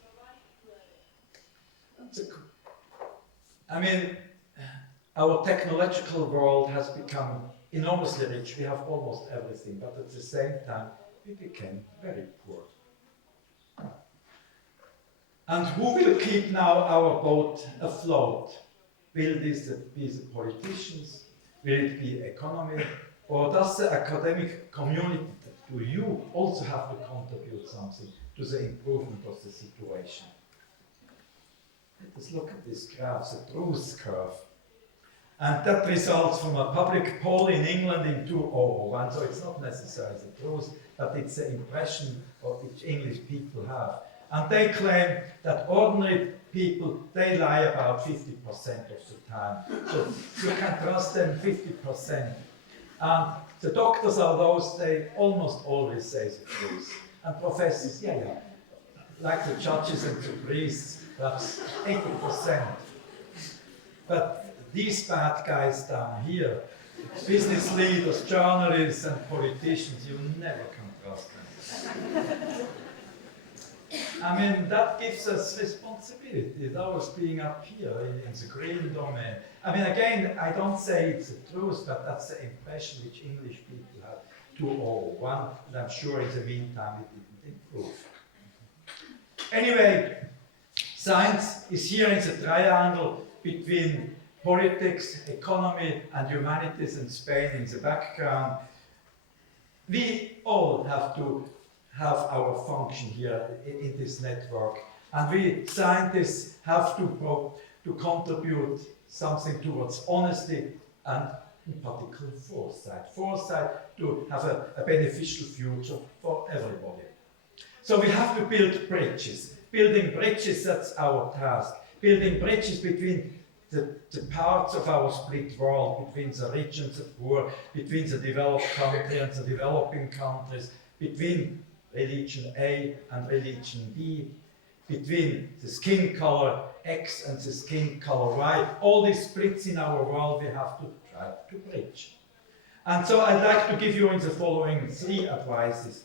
I mean, our technological world has become enormously rich. We have almost everything, but at the same time, we became very poor. And who will keep now our boat afloat? Will this be the politicians? Will it be economy? Or does the academic community, do you also have to contribute something to the improvement of the situation? Let us look at this graph, the truth curve. And that results from a public poll in England in 2001, so it's not necessarily the truth, but it's the impression of which English people have. And they claim that ordinary people, they lie about 50% of the time. So you can trust them 50%. And the doctors are those, they almost always say the truth. And professors, yeah, like the judges and the priests, perhaps 80%. But these bad guys down here, business leaders, journalists, and politicians, you never can trust them. I mean, that gives us responsibility, those being up here in the green domain. I mean, again, I don't say it's the truth, but that's the impression which English people have 2001, and I'm sure in the meantime it didn't improve. Anyway, science is here in the triangle between politics, economy, and humanities, and Spain in the background. We all have to have our function here in this network, and we scientists have to contribute something towards honesty and, in particular, foresight. Foresight to have a beneficial future for everybody. So we have to build bridges. Building bridges, that's our task. Building bridges between the parts of our split world, between the rich and the poor, between the developed country and the developing countries, between religion A and religion B, between the skin color X and the skin color Y. All these splits in our world we have to try to bridge. And so I'd like to give you in the following 3 advices.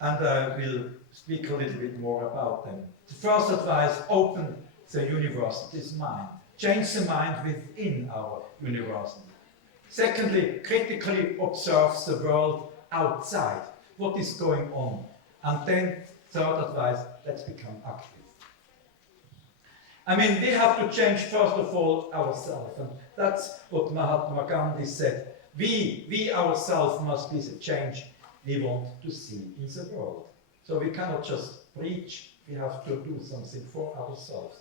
And I will speak a little bit more about them. The first advice, open the university's mind. Change the mind within our university. Secondly, critically observe the world outside. What is going on? And then, third advice, let's become active. I mean, we have to change, first of all, ourselves. And that's what Mahatma Gandhi said. We ourselves must be the change we want to see in the world. So we cannot just preach, we have to do something for ourselves.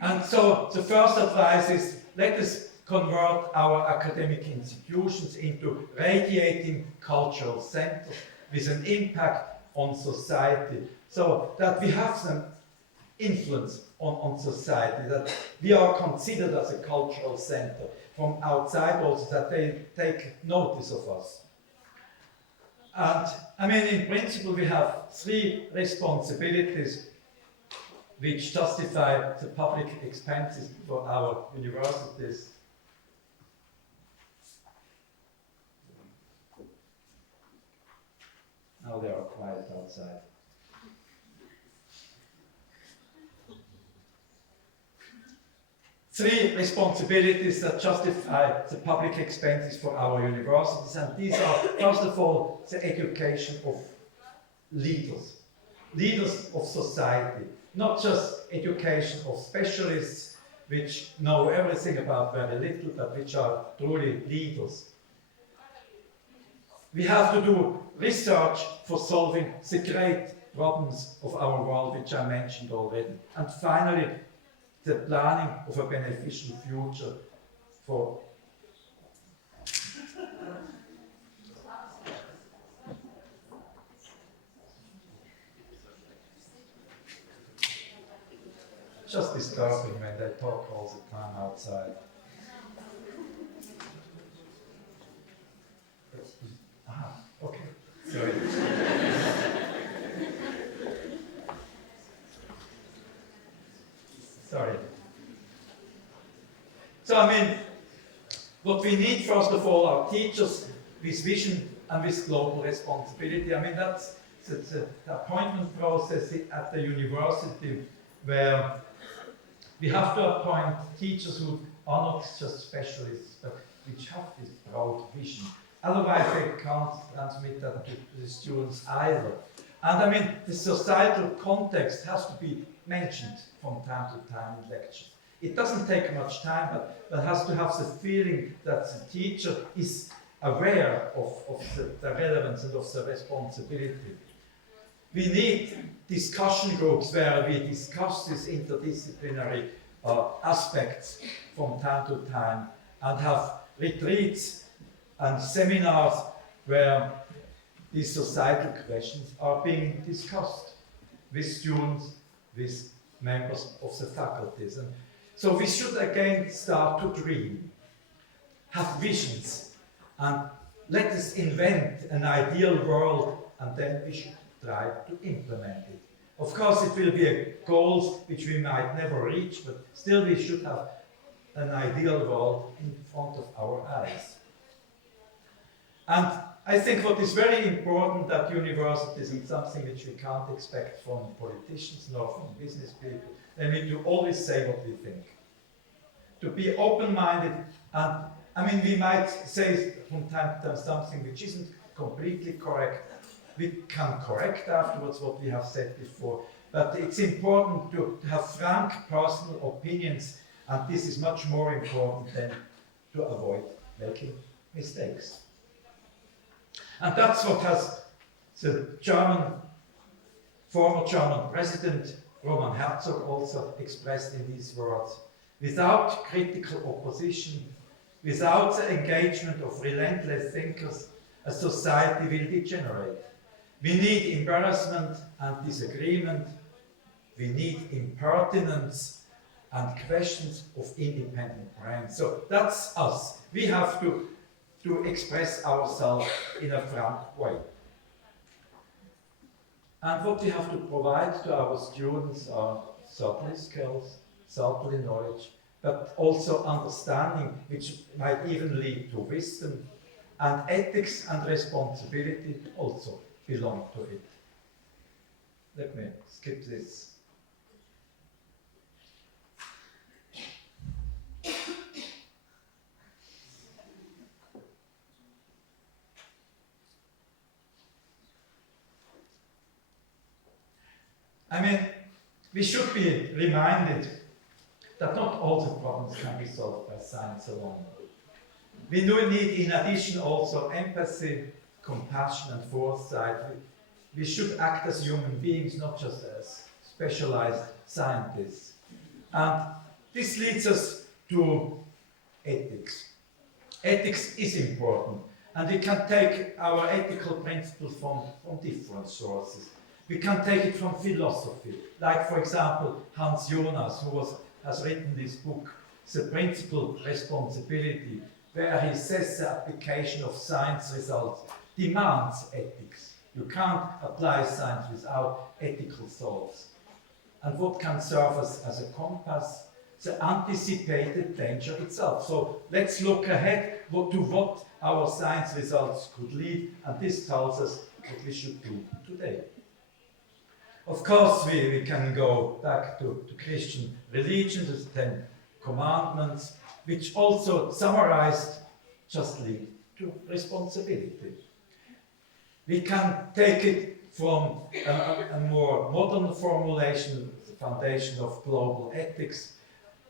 And so the first advice is, let us convert our academic institutions into radiating cultural centers with an impact on society, so that we have some influence on society, that we are considered as a cultural center from outside also, that they take notice of us. And I mean, in principle, we have 3 responsibilities which justify the public expenses for our universities. Now they are quiet outside. Three responsibilities that justify the public expenses for our universities, and these are, first of all, the education of leaders of society, not just education of specialists which know everything about very little, but which are truly leaders. We have to do research for solving the great problems of our world, which I mentioned already. And finally, the planning of a beneficial future for just disturbing when they talk all the time outside. Okay, sorry. So I mean, what we need first of all are teachers with vision and with global responsibility. I mean, that's the appointment process at the university where we have to appoint teachers who are not just specialists, but which have this broad vision. Otherwise, they can't transmit that to the students either. And I mean, the societal context has to be mentioned from time to time in lectures. It doesn't take much time, but has to have the feeling that the teacher is aware of the relevance and of the responsibility. We need discussion groups where we discuss these interdisciplinary aspects from time to time, and have retreats and seminars where these societal questions are being discussed with students, with members of the faculties. And so we should again start to dream, have visions, and let us invent an ideal world, and then we should try to implement it. Of course, it will be a goal which we might never reach, but still we should have an ideal world in front of our eyes. And I think what is very important at universities, and something which we can't expect from politicians nor from business people, they need to always say what we think. To be open-minded, and I mean, we might say from time to time something which isn't completely correct. We can correct afterwards what we have said before, but it's important to have frank personal opinions, and this is much more important than to avoid making mistakes. And that's what has the former German president Roman Herzog also expressed in these words. Without critical opposition, without the engagement of relentless thinkers, a society will degenerate. We need embarrassment and disagreement. We need impertinence and questions of independent brains. So that's us. We have to express ourselves in a frank way. And what we have to provide to our students are certainly skills, certainly knowledge, but also understanding, which might even lead to wisdom, and ethics and responsibility also belong to it. Let me skip this. I mean, we should be reminded that not all the problems can be solved by science alone. We do need, in addition, also empathy, compassion, and foresight. We should act as human beings, not just as specialized scientists. And this leads us to ethics. Ethics is important, and we can take our ethical principles from different sources. We can take it from philosophy, like, for example, Hans Jonas, who has written this book, The Principal Responsibility, where he says the application of science results demands ethics. You can't apply science without ethical thoughts. And what can serve us as a compass? The anticipated danger itself. So let's look ahead to what our science results could lead, and this tells us what we should do today. Of course, we can go back to Christian religion, the 10 Commandments, which also summarized just lead to responsibility. We can take it from a more modern formulation, the foundation of global ethics,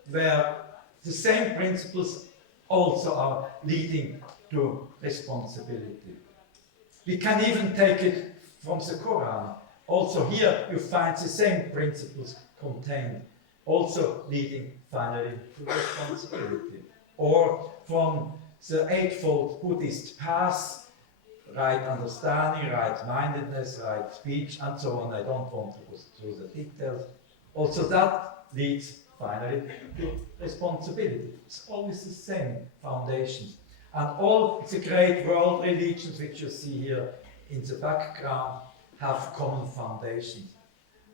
where the same principles also are leading to responsibility. We can even take it from the Quran. Also here you find the same principles contained, also leading finally to responsibility. Or from the Eightfold Buddhist Path, right understanding, right mindedness, right speech, and so on. I don't want to go through the details. Also that leads finally to responsibility. It's always the same foundations. And all the great world religions which you see here in the background have common foundations.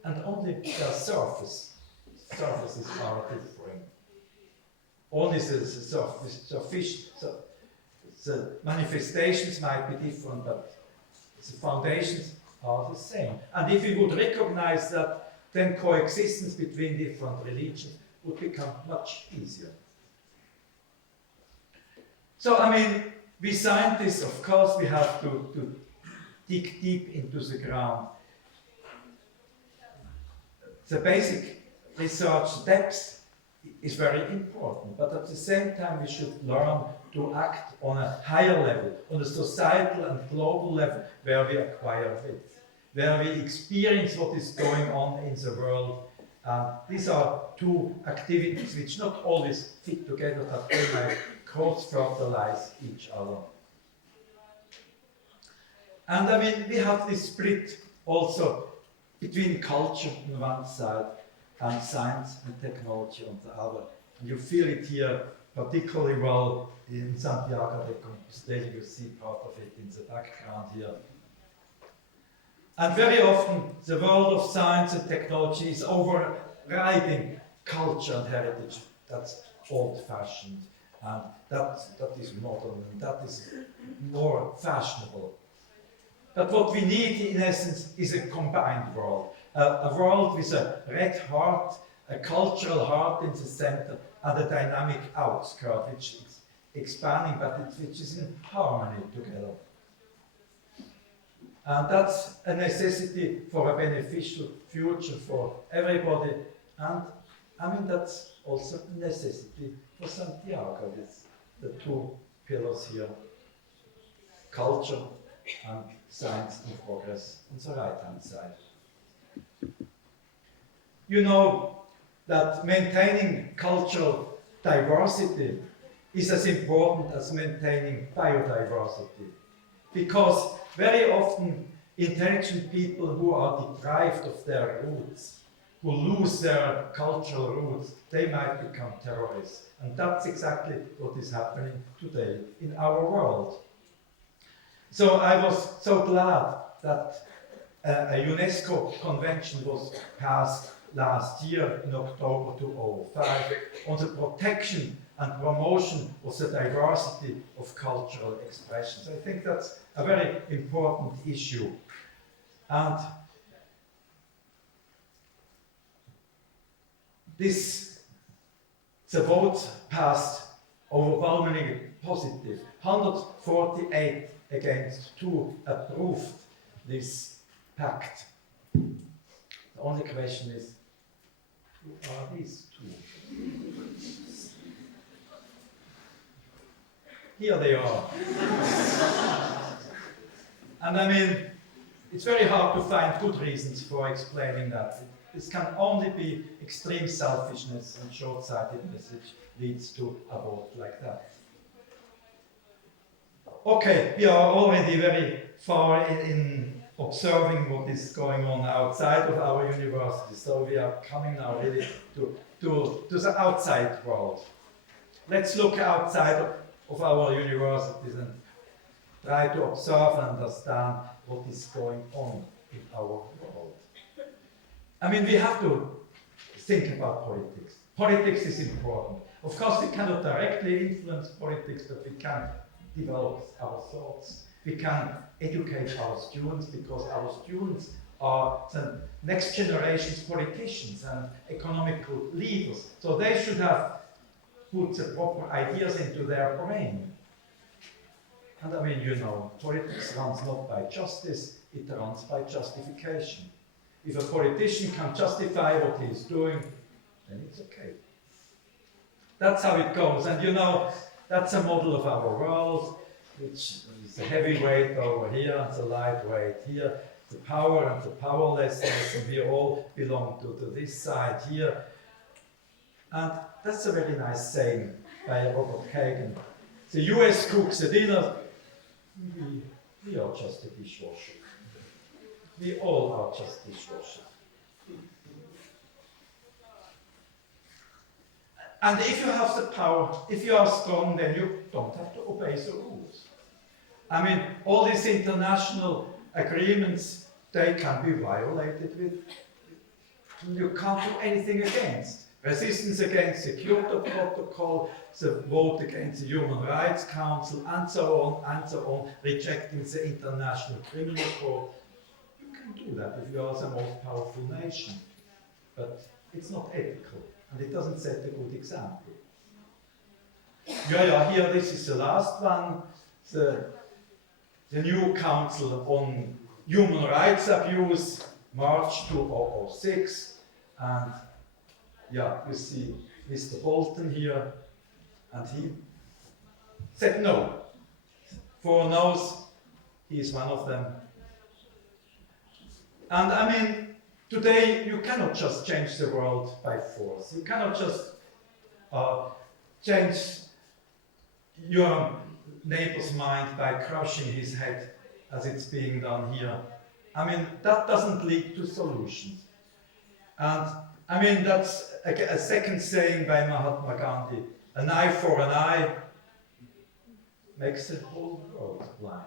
And only their surfaces are different. only the manifestations might be different, but the foundations are the same. And if we would recognize that, then coexistence between different religions would become much easier. So, I mean, we scientists, of course, we have to dig deep into the ground. The basic research depth is very important, but at the same time we should learn to act on a higher level, on a societal and global level, where we acquire it, where we experience what is going on in the world. These are two activities which not always fit together, but they might cross-fertilize each other. And I mean, we have this split also between culture on one side and science and technology on the other. And you feel it here particularly well in Santiago de Compostela. You see part of it in the background here. And very often the world of science and technology is overriding culture and heritage. That's old-fashioned, and that is modern, and that is more fashionable. But what we need, in essence, is a combined world. A world with a red heart, a cultural heart in the center, and a dynamic outskirt, which is expanding, but which is in harmony together. And that's a necessity for a beneficial future for everybody. And I mean, that's also a necessity for Santiago, with the two pillars here, culture and science and progress on the right-hand side. You know that maintaining cultural diversity is as important as maintaining biodiversity, because very often intelligent people who are deprived of their roots, who lose their cultural roots, they might become terrorists. And that's exactly what is happening today in our world. So I was so glad that a UNESCO convention was passed last year in October 2005 on the protection and promotion of the diversity of cultural expressions. I think that's a very important issue. And the vote passed overwhelmingly positive. 148 against 2 approved this pact. The only question is, who are these 2? Here they are. And I mean, it's very hard to find good reasons for explaining that. This can only be extreme selfishness and short-sightedness which leads to a vote like that. Okay, we are already very far in observing what is going on outside of our university, so we are coming now really to the outside world. Let's look outside of our universities and try to observe and understand what is going on in our world. I mean, we have to think about politics. Politics is important. Of course, we cannot directly influence politics, but we can develop our thoughts. We can educate our students, because our students are the next generation's politicians and economical leaders. So they should have put the proper ideas into their brain. And I mean, you know, politics runs not by justice, it runs by justification. If a politician can justify what he is doing, then it's okay. That's how it goes. And you know, that's a model of our world, which is the heavyweight over here and the lightweight here, the power and the powerlessness, and we all belong to this side here. And that's a very nice saying by Robert Kagan. The US cooks the dinner, we are just a dishwasher. We all are just dishwashers. And if you have the power, if you are strong, then you don't have to obey the rules. I mean, all these international agreements, they can be violated with. You can't do anything against. resistance against the Kyoto Protocol, the vote against the Human Rights Council, and so on, rejecting the International Criminal Court. You can do that if you are the most powerful nation, but it's not ethical, and it doesn't set a good example. Yeah, here this is the last one, the new Council on Human Rights Abuse, March 2006, and yeah, you see Mr. Bolton here, and he said no. 4 no's, he is one of them. And I mean, today you cannot just change the world by force. You cannot just change your neighbor's mind by crushing his head as it's being done here. I mean, that doesn't lead to solutions. And I mean, that's a second saying by Mahatma Gandhi, an eye for an eye makes the whole world blind.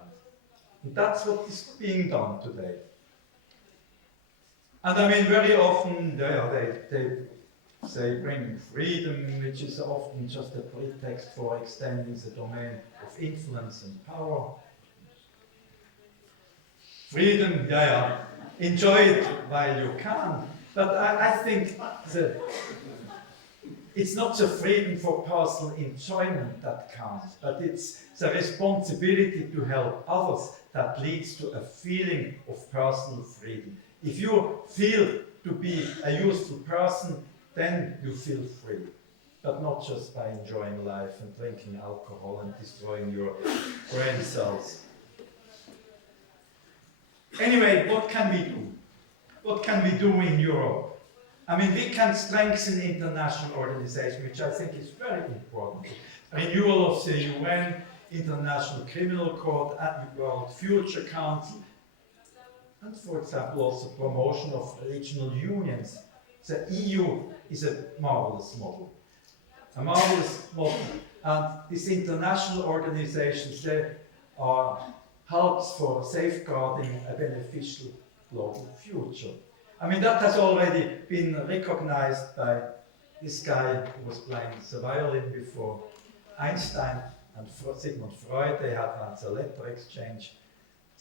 And that's what is being done today. And I mean, very often they say bringing freedom, which is often just a pretext for extending the domain of influence and power. Freedom, enjoy it while you can. But I think it's not the freedom for personal enjoyment that counts, but it's the responsibility to help others that leads to a feeling of personal freedom. If you feel to be a useful person, then you feel free, but not just by enjoying life and drinking alcohol and destroying your brain cells. Anyway, what can we do? What can we do in Europe? I mean, we can strengthen international organization, which I think is very important. Renewal of the UN, International Criminal Court, and World Future Council, and for example also promotion of regional unions. The EU is a marvelous model. A marvelous model. And these international organizations, they are helps for safeguarding a beneficial global future. I mean, that has already been recognized by this guy who was playing the violin before, Einstein and Sigmund Freud. They had once a letter exchange.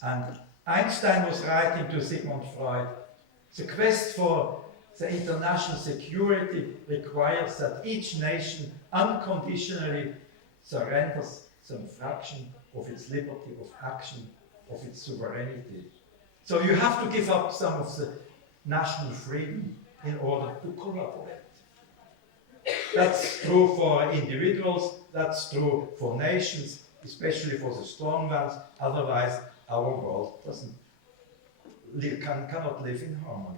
And Einstein was writing to Sigmund Freud, the quest for the international security requires that each nation unconditionally surrenders some fraction of its liberty of action, of its sovereignty. So you have to give up some of the national freedom in order to collaborate. That's true for individuals, that's true for nations, especially for the strong ones. Otherwise, our world cannot live in harmony.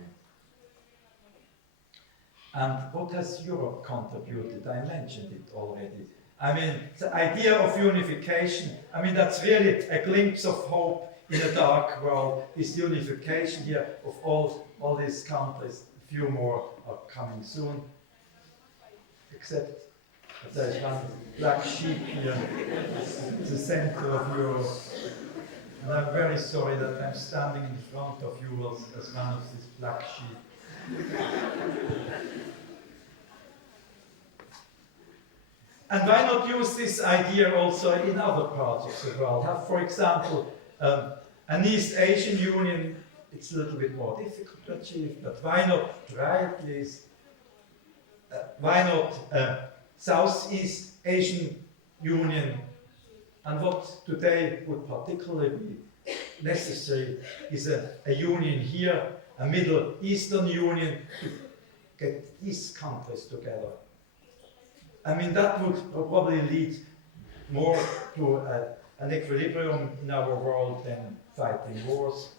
And what has Europe contributed? I mentioned it already. I mean, the idea of unification, I mean, that's really a glimpse of hope in a dark world. This unification here of all these countries, a few more are coming soon, except there's one black sheep here, the center of Europe. And I'm very sorry that I'm standing in front of you as one of these black sheep. And why not use this idea also in other parts of the world? Have, for example, an East Asian Union. It's a little bit more difficult to achieve, but why not try at least? Why not Southeast Asian Union? And what today would particularly be necessary is a union here, a Middle Eastern Union, to get these countries together. I mean, that would probably lead more to an equilibrium in our world than fighting wars.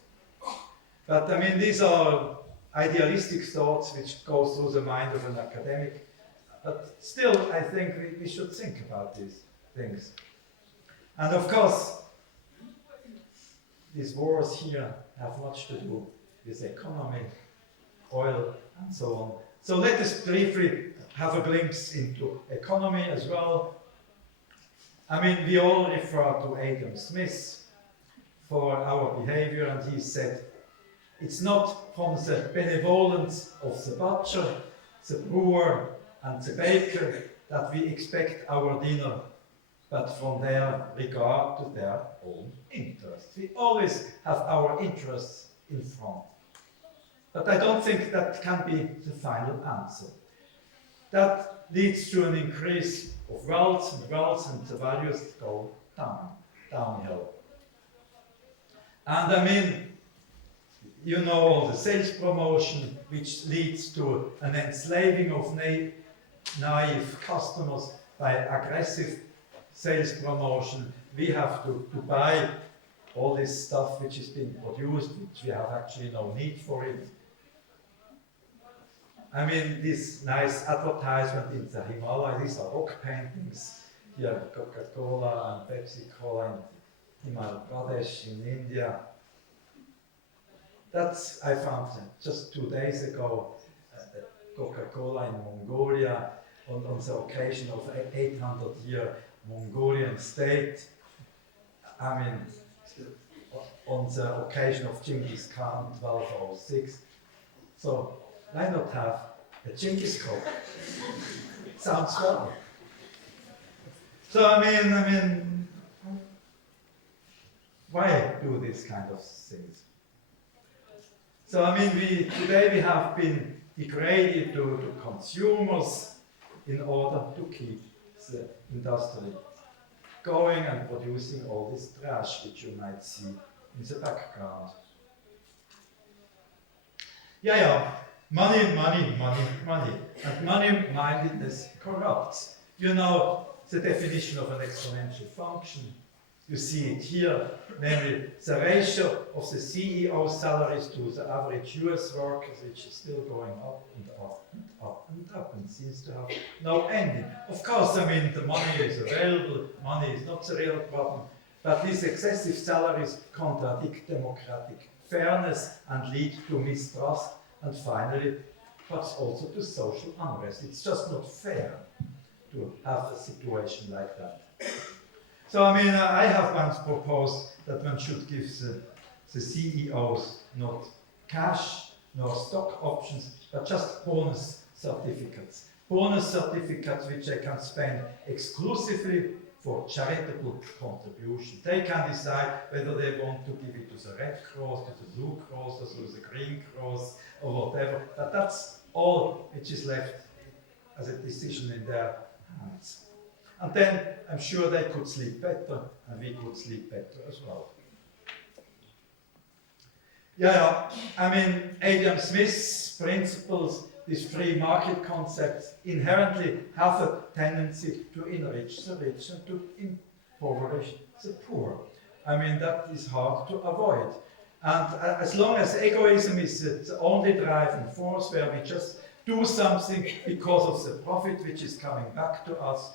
But I mean, these are idealistic thoughts which go through the mind of an academic. But still, I think we should think about these things. And of course, these wars here have much to do with economy, oil, and so on. So let us briefly have a glimpse into economy as well. I mean, we all refer to Adam Smith for our behavior, and he said, it's not from the benevolence of the butcher, the brewer, and the baker that we expect our dinner, but from their regard to their own interests. We always have our interests in front. But I don't think that can be the final answer. That leads to an increase of wealth, and the values go downhill. And I mean, you know all the sales promotion, which leads to an enslaving of naive customers by aggressive sales promotion. We have to buy all this stuff which is being produced, which we have actually no need for it. I mean, this nice advertisement in the Himalaya, these are rock paintings. Here, Coca-Cola and Pepsi-Cola in Himachal Pradesh in India. That's, I found just 2 days ago, Coca-Cola in Mongolia, on the occasion of 800-year Mongolian state. I mean, on the occasion of Genghis Khan, 1206. So, why not have a Genghis Coke? Sounds fun. So I mean, why do this kind of things? So I mean, today we have been degraded to consumers in order to keep the industry going and producing all this trash which you might see in the background. Yeah. Money. And money-mindedness corrupts. You know the definition of an exponential function. You see it here, namely the ratio of the CEO's salaries to the average US workers, which is still going up and up and up and up and seems to have no ending. Of course, I mean, the money is available, money is not the real problem, but these excessive salaries contradict democratic fairness and lead to mistrust. And finally, perhaps also to social unrest. It's just not fair to have a situation like that. So, I mean, I have once proposed that one should give the CEOs not cash nor stock options, but just bonus certificates. Bonus certificates which they can spend exclusively for charitable contribution. They can decide whether they want to give it to the Red Cross, to the Blue Cross, or to the Green Cross, or whatever. But that's all which is left as a decision in their hands. And then I'm sure they could sleep better, and we could sleep better as well. Yeah, I mean, Adam Smith's principles, these free market concepts, inherently have a tendency to enrich the rich and to impoverish the poor. I mean, that is hard to avoid. And as long as egoism is the only driving force, where we just do something because of the profit which is coming back to us,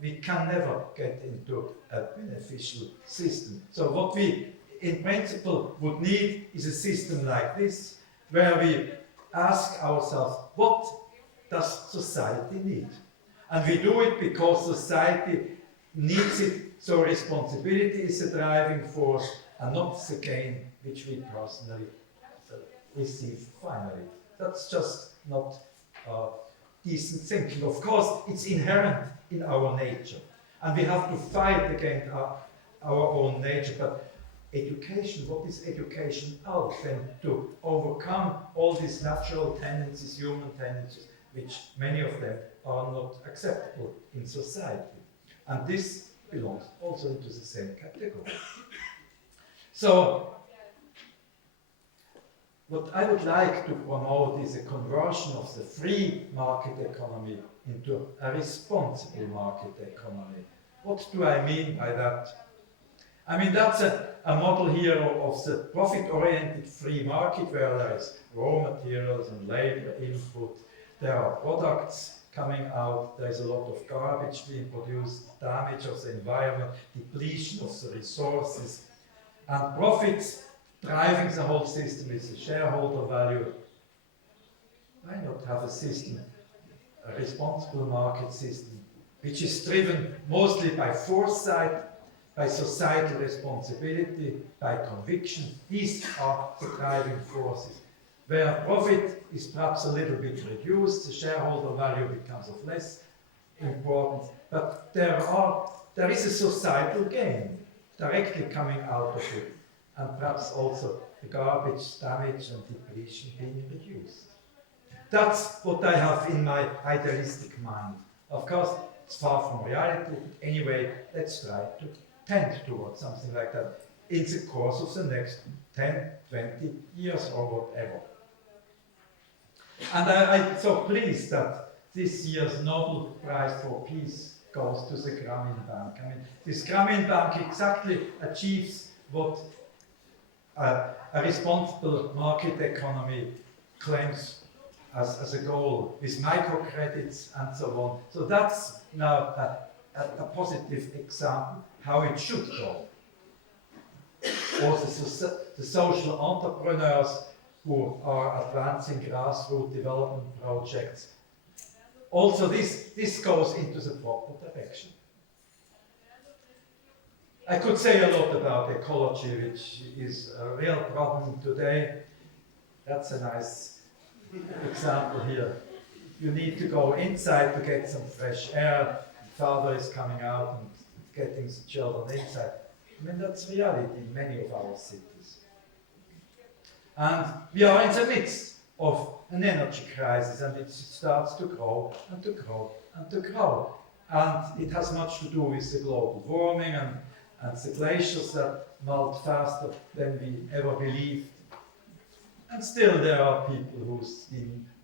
we can never get into a beneficial system. So what we, in principle, would need is a system like this, where we ask ourselves, what does society need? And we do it because society needs it, so responsibility is the driving force and not the gain which we personally receive finally. That's just not decent thinking. Of course, it's inherent in our nature, and we have to fight against our own nature, but education, what is education else than to overcome all these natural tendencies, human tendencies, which many of them are not acceptable in society. And this belongs also into the same category. So, what I would like to promote is a conversion of the free market economy into a responsible market economy. What do I mean by that? I mean, that's a model here of the profit-oriented free market, where there is raw materials and labor input, there are products coming out, there is a lot of garbage being produced, damage of the environment, depletion of the resources, and profits driving the whole system is the shareholder value. Why not have a system, a responsible market system, which is driven mostly by foresight, by societal responsibility, by conviction? These are the driving forces. where profit is perhaps a little bit reduced, the shareholder value becomes of less importance, but there is a societal gain directly coming out of it, and perhaps also the garbage, damage and depletion being reduced. That's what I have in my idealistic mind. Of course, it's far from reality, but anyway, let's try to tend towards something like that in the course of the next 10, 20 years or whatever. And I'm so pleased that this year's Nobel Prize for Peace goes to the Grameen Bank. I mean, this Grameen Bank exactly achieves what a responsible market economy claims as a goal, with microcredits and so on. So that's now a positive example how it should go. Also, the social entrepreneurs who are advancing grassroots development projects. Also, this goes into the proper direction. I could say a lot about ecology, which is a real problem today. That's a nice example here. You need to go inside to get some fresh air. The father is coming out and getting the children inside. I mean, that's reality in many of our cities. And we are in the midst of an energy crisis, and it starts to grow and to grow and to grow. And it has much to do with the global warming and the glaciers that melt faster than we ever believed. And still there are people who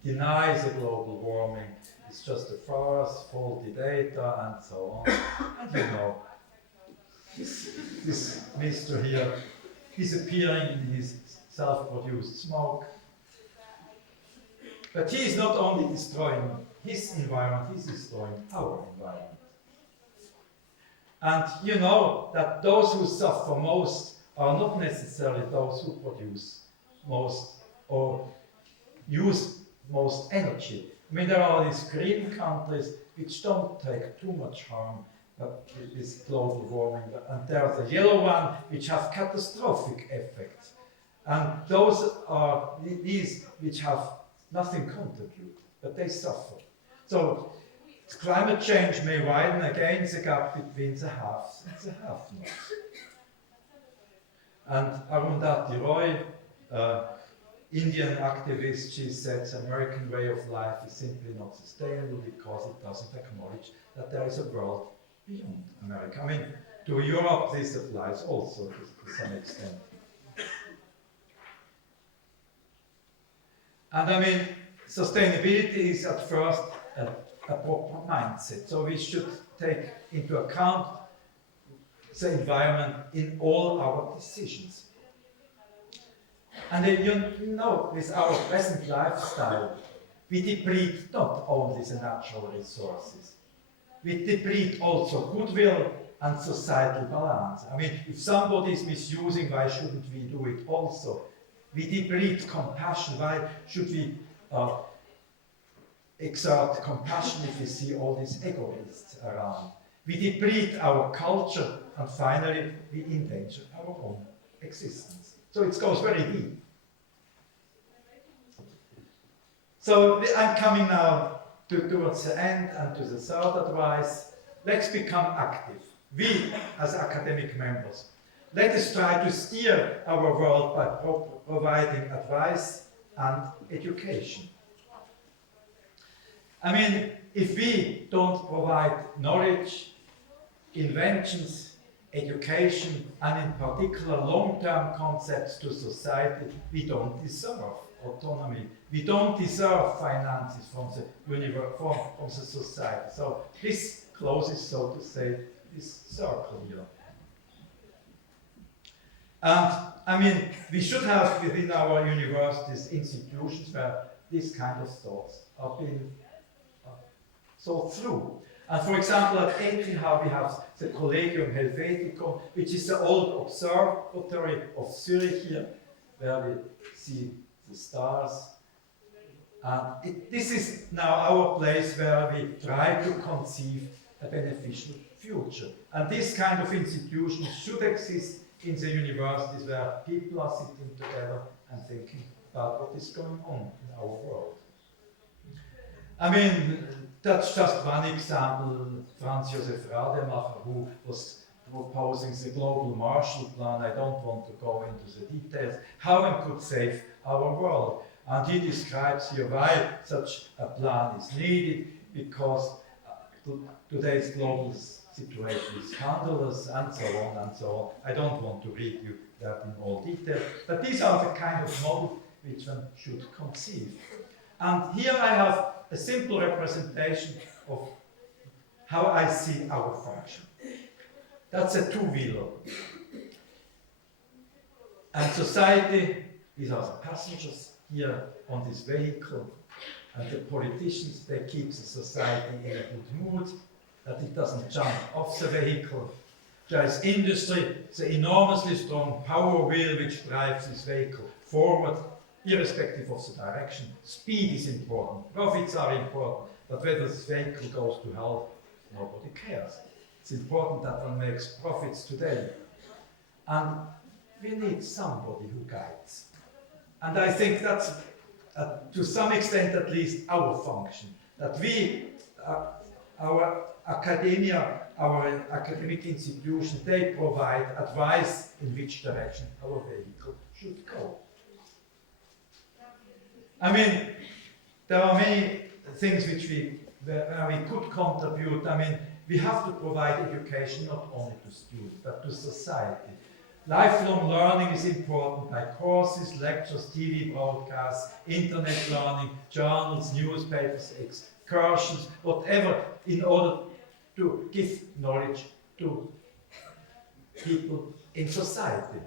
deny the global warming. It's just a farce, faulty data, and so on. And you know, this Mr. here disappearing in his self-produced smoke. But he is not only destroying his environment, he's destroying our environment. And you know that those who suffer most are not necessarily those who produce most or use most energy. I mean, there are these green countries which don't take too much harm with global warming, and there are the yellow one which have catastrophic effects. And those are these which have nothing contribute, but they suffer. So climate change may widen again the gap between the haves and the have-nots. And Arundhati Roy, Indian activist, she said the American way of life is simply not sustainable because it doesn't acknowledge that there is a world beyond America. I mean, to Europe this applies also to some extent. And I mean, sustainability is at first a proper mindset. So we should take into account the environment in all our decisions. And then, you know, with our present lifestyle, we deplete not only the natural resources, we deplete also goodwill and societal balance. I mean, if somebody is misusing, why shouldn't we do it also? We deplete compassion. Why should we exert compassion if we see all these egoists around? We deplete our culture, and finally, we endanger our own existence. So it goes very deep. So I'm coming now towards the end and to the third advice. Let's become active. We, as academic members, let us try to steer our world by providing advice and education. I mean, if we don't provide knowledge, inventions, education, and in particular long-term concepts to society, we don't deserve autonomy. We don't deserve finances from the society. So this closes, so to say, this circle here. And I mean, we should have within our universities institutions where these kind of thoughts are being thought through. And for example, at ETH we have the Collegium Helveticum, which is the old observatory of Zurich here, where we see the stars. This is now our place where we try to conceive a beneficial future. And this kind of institution should exist in the universities where people are sitting together and thinking about what is going on in our world. I mean, that's just one example. Franz Josef Rademacher, who was proposing the global Marshall Plan. I don't want to go into the details. How one could save our world. And he describes here why such a plan is needed, because today's global situation is scandalous, and so on and so on. I don't want to read you that in all detail, but these are the kind of models which one should conceive. And here I have a simple representation of how I see our function. That's a two-wheeler. And society, these are the passengers here on this vehicle, and the politicians, they keep the society in a good mood, that it doesn't jump off the vehicle. There is industry, the enormously strong power wheel which drives this vehicle forward, irrespective of the direction. Speed is important, profits are important, but whether this vehicle goes to hell, nobody cares. It's important that one makes profits today. And we need somebody who guides. And I think that's, to some extent at least, our function. That we, our academia, our academic institutions, they provide advice in which direction our vehicle should go. I mean, there are many things where we could contribute. I mean, we have to provide education not only to students, but to society. Lifelong learning is important by courses, lectures, TV broadcasts, internet learning, journals, newspapers, excursions, whatever, in order to give knowledge to people in society.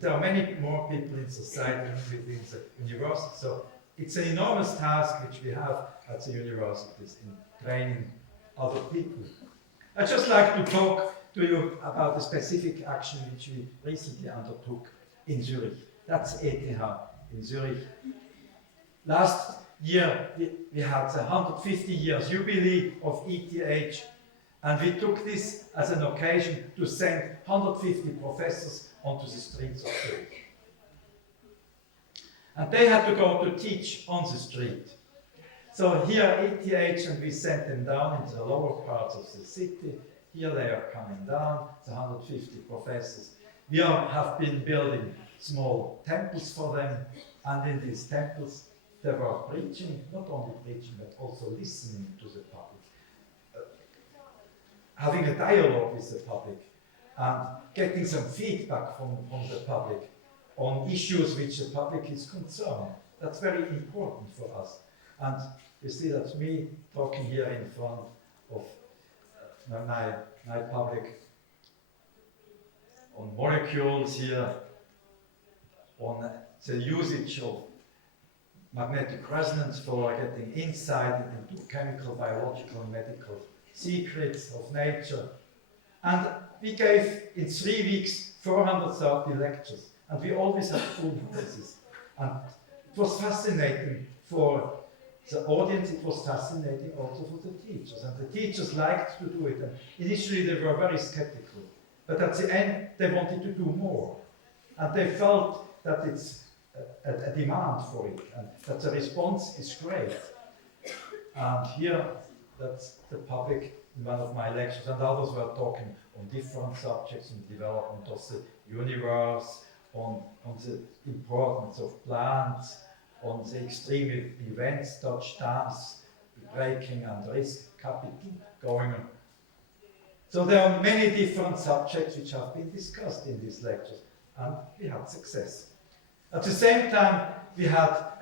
There are many more people in society than within the university, so it's an enormous task which we have at the universities in training other people. I'd just like to talk to you about a specific action which we recently undertook in Zurich. That's ETH in Zurich. Last year we had the 150 years jubilee of ETH, and we took this as an occasion to send 150 professors onto the streets of Zurich. And they had to go to teach on the street. So here ETH, and we sent them down into the lower parts of the city. Here they are coming down, the 150 professors. We have been building small temples for them, and in these temples they were preaching, not only preaching, but also listening to the public. Having a dialogue with the public, and getting some feedback from the public on issues which the public is concerned. That's very important for us. And you see that's me talking here in front of my public on molecules here, on the usage of magnetic resonance for getting insight into chemical, biological, and medical secrets of nature. And we gave in 3 weeks 430 lectures, and we always had full houses. And it was fascinating for the audience, it was fascinating also for the teachers. And the teachers liked to do it. And initially they were very skeptical, but at the end they wanted to do more. And they felt that it's a demand for it, and that the response is great. And here, that's the public in one of my lectures, and others were talking on different subjects, on development of the universe, on the importance of plants, on the extreme events, touchdowns, breaking and risk capital going on. So there are many different subjects which have been discussed in these lectures, and we had success. At the same time, we had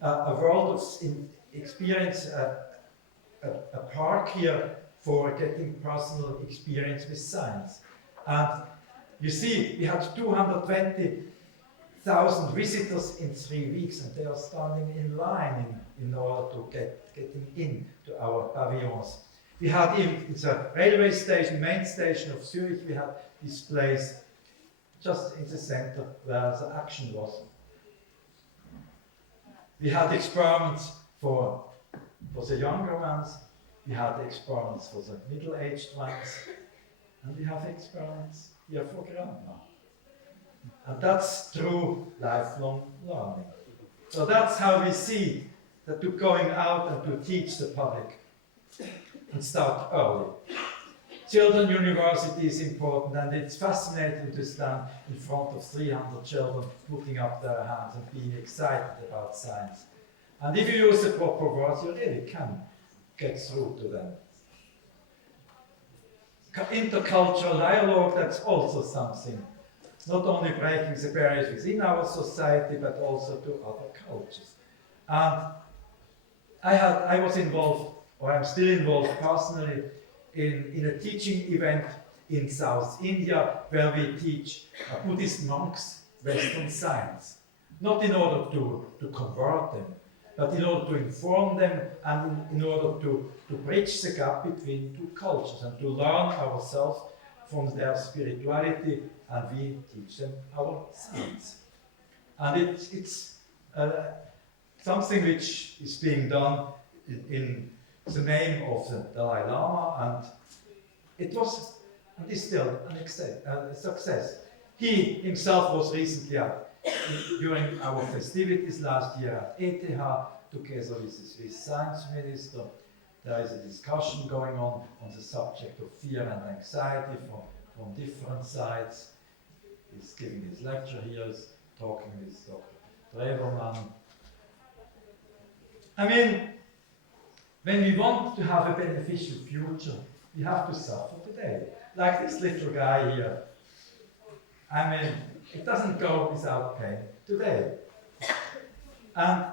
a world of experience, a park here for getting personal experience with science. And you see, we had 220,000 visitors in 3 weeks, and they are standing in line in order to getting into our pavilions. We had it's a railway station, main station of Zurich, we had this place just in the center where the action was. We had experiments for the younger ones, we had experiments for the middle-aged ones, and we have experiments here for grandma. And that's true lifelong learning. So that's how we see that to going out and to teach the public and start early. Children university is important, and it's fascinating to stand in front of 300 children putting up their hands and being excited about science. And if you use the proper words, you really can get through to them. Intercultural dialogue, that's also something. Not only breaking the barriers within our society, but also to other cultures. And I was involved, or I'm still involved personally, in a teaching event in South India, where we teach Buddhist monks Western science. Not in order to convert them, but in order to inform them and in order to bridge the gap between two cultures and to learn ourselves from their spirituality, and we teach them our science. And it's something which is being done in the name of the Dalai Lama, and it was and is still a success. He himself was recently during our festivities last year at ETH, together with the Swiss Science Minister. There is a discussion going on the subject of fear and anxiety from different sides. He's giving his lecture here, he's talking with Dr. Treverman. I mean, when we want to have a beneficial future, we have to suffer today. Like this little guy here. I mean, it doesn't go without pain today. And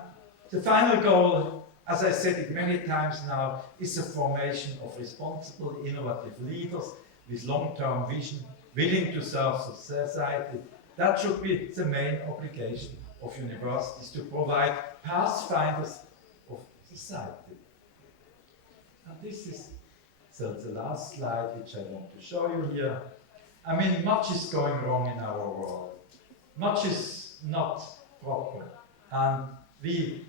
the final goal, as I said it many times now, is the formation of responsible, innovative leaders with long-term vision, willing to serve society. That should be the main obligation of universities, to provide pathfinders of society. And this is the last slide which I want to show you here. I mean, much is going wrong in our world. Much is not proper. And we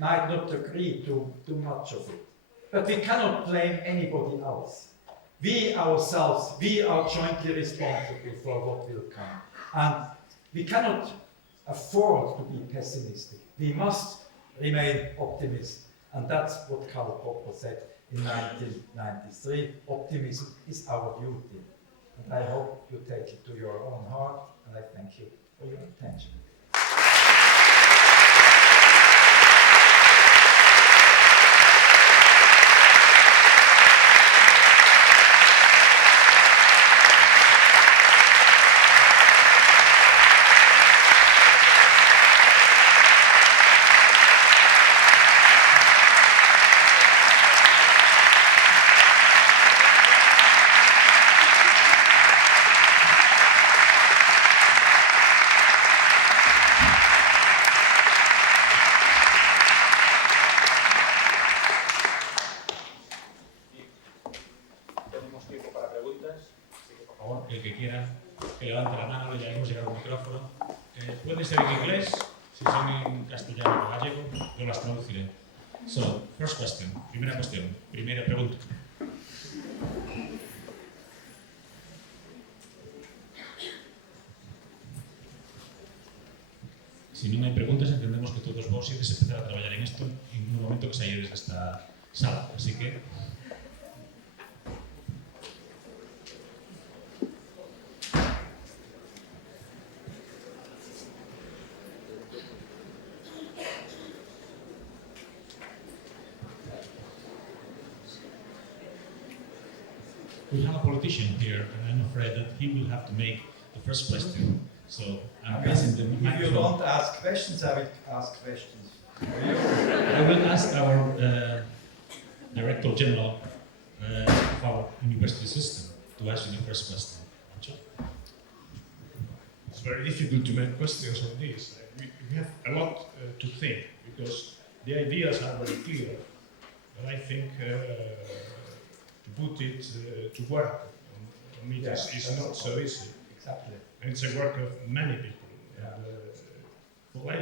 might not agree to too much of it. But we cannot blame anybody else. We ourselves, we are jointly responsible for what will come. And we cannot afford to be pessimistic. We must remain optimistic. And that's what Karl Popper said in 1993. Optimism is our duty. And I hope you take it to your own heart, and I thank you for your attention. El que quiera que levante la mano, le haremos llegar un micrófono. Puede ser en inglés, si son en castellano o gallego, yo las traduciré. So, first question, primera cuestión, primera pregunta. Si non hai preguntas, entendemos que todos vos ides empezar a traballar en isto en un momento que saídes desta sala, así que we have a politician here, and I'm afraid that he will have to make the first question. So I'm passing the microphone. If you don't ask questions, I will ask questions. I will ask our Director General of our university system to ask you the first question. It's very difficult to make questions on this. We have a lot to think, because the ideas are very clear, but I think to put it to work on it is not so easy. Exactly. And it's a work of many people. Yeah. And, well,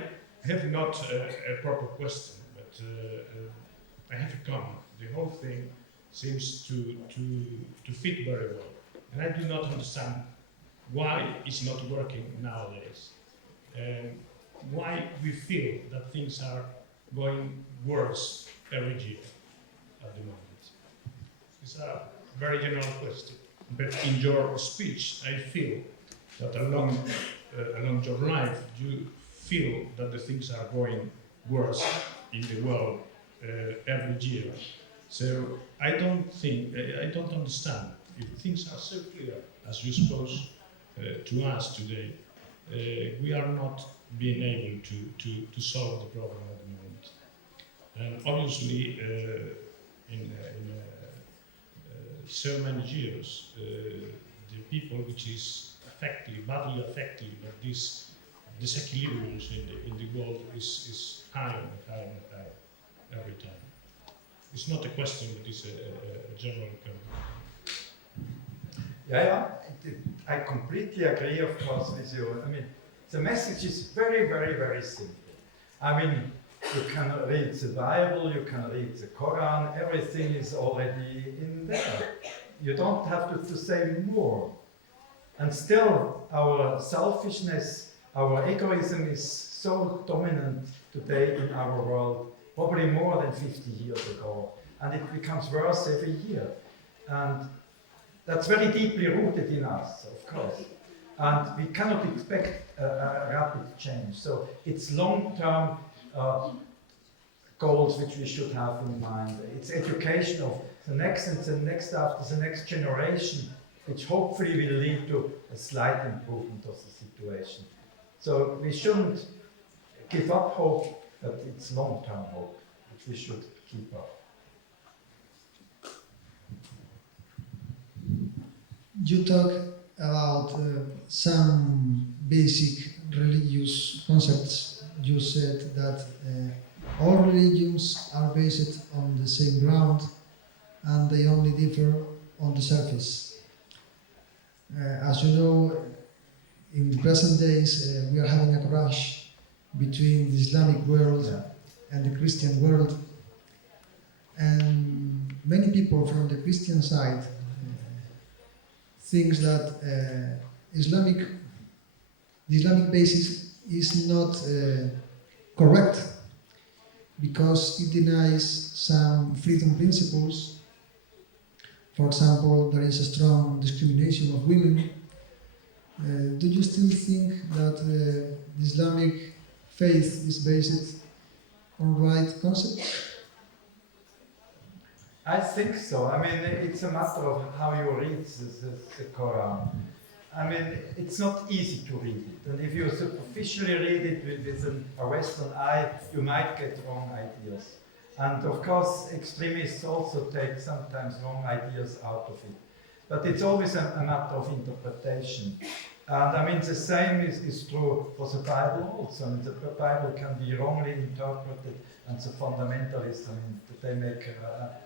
I have not a proper question, but I have a comment. The whole thing seems to fit very well. And I do not understand why it's not working nowadays. why we feel that things are going worse every year at the moment? It's a very general question. But in your speech, I feel that along your life, you feel that the things are going worse in the world every year. So I don't understand if things are so clear as you suppose to us today. We are not being able to solve the problem at the moment. And obviously, in so many years, the people which is badly affected by these disequilibriums in the world is higher and higher and higher every time. It's not a question, but it's a general comment. Yeah, I completely agree, of course, with you. I mean, the message is very, very, very simple. I mean, you can read the Bible, you can read the Quran, everything is already in there. You don't have to say more. And still, our selfishness, our egoism is so dominant today in our world, probably more than 50 years ago. And it becomes worse every year. And that's very deeply rooted in us, of course. And we cannot expect a rapid change. So it's long-term goals which we should have in mind. It's education of the next and the next after the next generation, which hopefully will lead to a slight improvement of the situation. So we shouldn't give up hope, but it's long-term hope, which we should keep up. You talk about some basic religious concepts. You said that all religions are based on the same ground and they only differ on the surface. As you know, in the present days we are having a clash between the Islamic world and the Christian world, and many people from the Christian side thinks that the Islamic basis is not correct because it denies some freedom principles. For example, there is a strong discrimination of women. Do you still think that the Islamic faith is based on right concepts? I think so. I mean, it's a matter of how you read the Quran. I mean, it's not easy to read it. And if you superficially read it with a Western eye, you might get wrong ideas. And of course, extremists also take sometimes wrong ideas out of it. But it's always a matter of interpretation. And I mean, the same is true for the Bible also. I mean, the Bible can be wrongly interpreted, and the fundamentalists, I mean, they make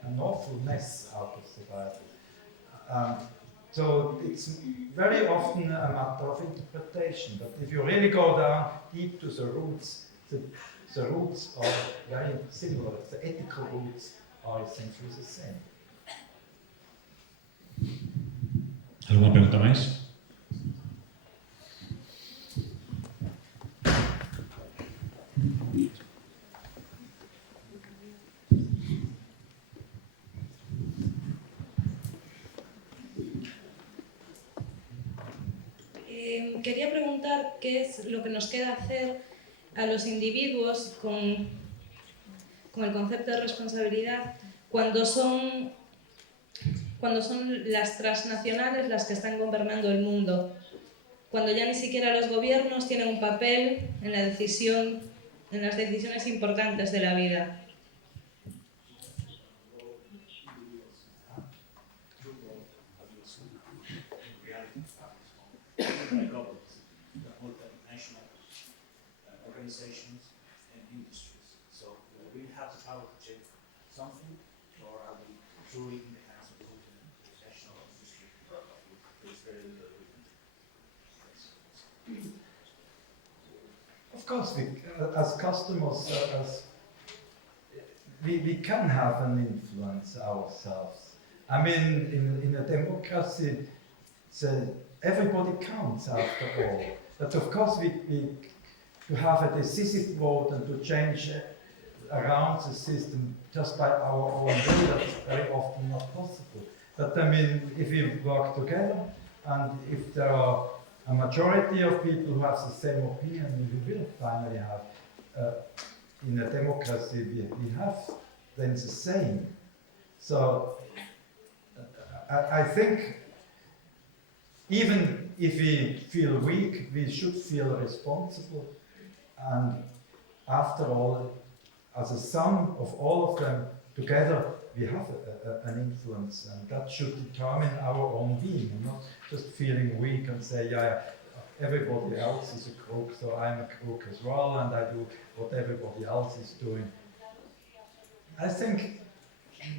an awful mess out of the Bible. So it's very often a matter of interpretation. But if you really go down deep to the roots, the roots are very similar. The ethical roots are essentially the same. ¿Alguna pregunta más? Quería preguntar qué es lo que nos queda hacer a los individuos con el concepto de responsabilidad cuando son las transnacionales las que están gobernando el mundo, cuando ya ni siquiera los gobiernos tienen un papel en la decisión, en las decisiones importantes de la vida. Organizations and industries. So we have the power to change something, or are we truly in the hands of the multinational industry? There's very little we can do. Of course, as customers, we can have an influence ourselves. I mean, in a democracy, everybody counts after all. But of course, we to have a decisive vote and to change around the system just by our own will, that's very often not possible. But I mean, if we work together, and if there are a majority of people who have the same opinion, we will finally have, in a democracy, we have then the same. So I think even if we feel weak, we should feel responsible. And after all, as a sum of all of them together, we have an influence, and that should determine our own being, and not just feeling weak and say, yeah, everybody else is a crook, so I'm a crook as well, and I do what everybody else is doing. I think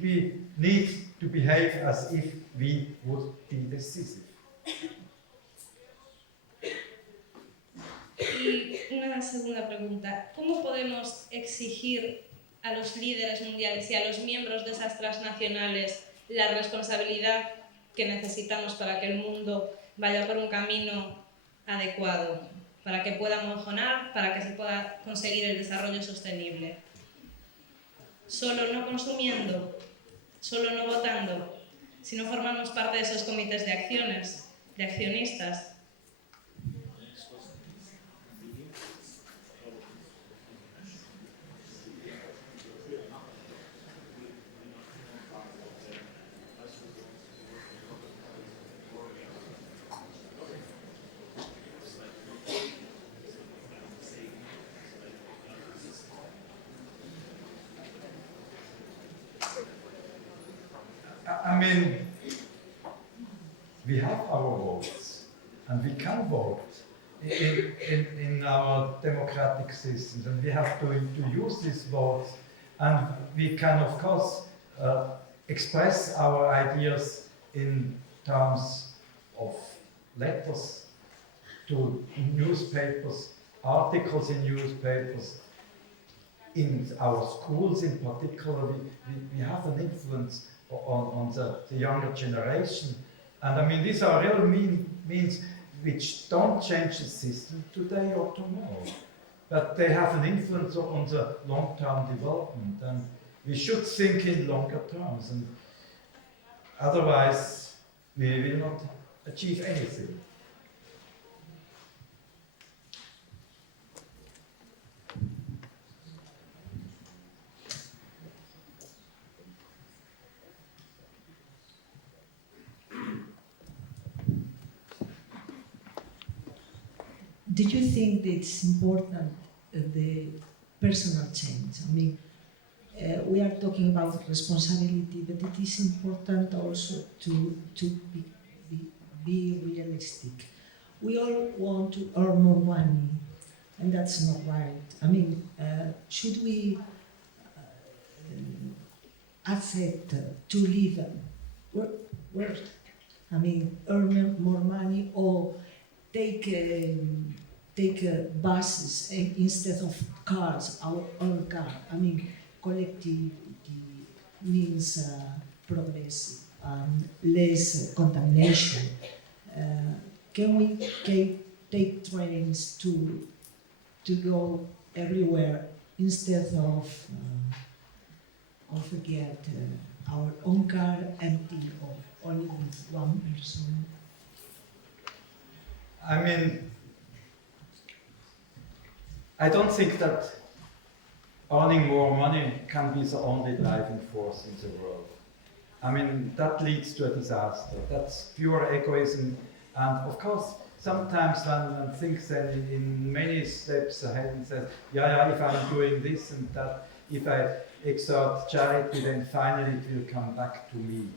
we need to behave as if we would be decisive. Y una segunda pregunta, ¿cómo podemos exigir a los líderes mundiales y a los miembros de esas transnacionales la responsabilidad que necesitamos para que el mundo vaya por un camino adecuado, para que pueda mejorar, para que se pueda conseguir el desarrollo sostenible? Solo no consumiendo, solo no votando, si no formamos parte de esos comités de acciones, de accionistas. I mean, we have our votes, and we can vote in our democratic systems, and we have to use these votes, and we can, of course, express our ideas in terms of letters to newspapers, articles in newspapers, in our schools in particular. We have an influence on the younger generation. And I mean, these are real means which don't change the system today or tomorrow, but they have an influence on the long-term development, and we should think in longer terms, and otherwise we will not achieve anything. Do you think that it's important, the personal change? I mean, we are talking about responsibility, but it is important also to be realistic. We all want to earn more money, and that's not right. I mean, should we accept to live where? I mean, earn more money or take buses instead of cars, our own car. I mean, collectivity means progress, less contamination. Can we take trains to go everywhere instead of get our own car empty or only with one person? I mean, I don't think that earning more money can be the only driving force in the world. I mean, that leads to a disaster. That's pure egoism. And of course, sometimes one thinks then in many steps ahead and says, yeah, if I'm doing this and that, if I exert charity, then finally it will come back to me.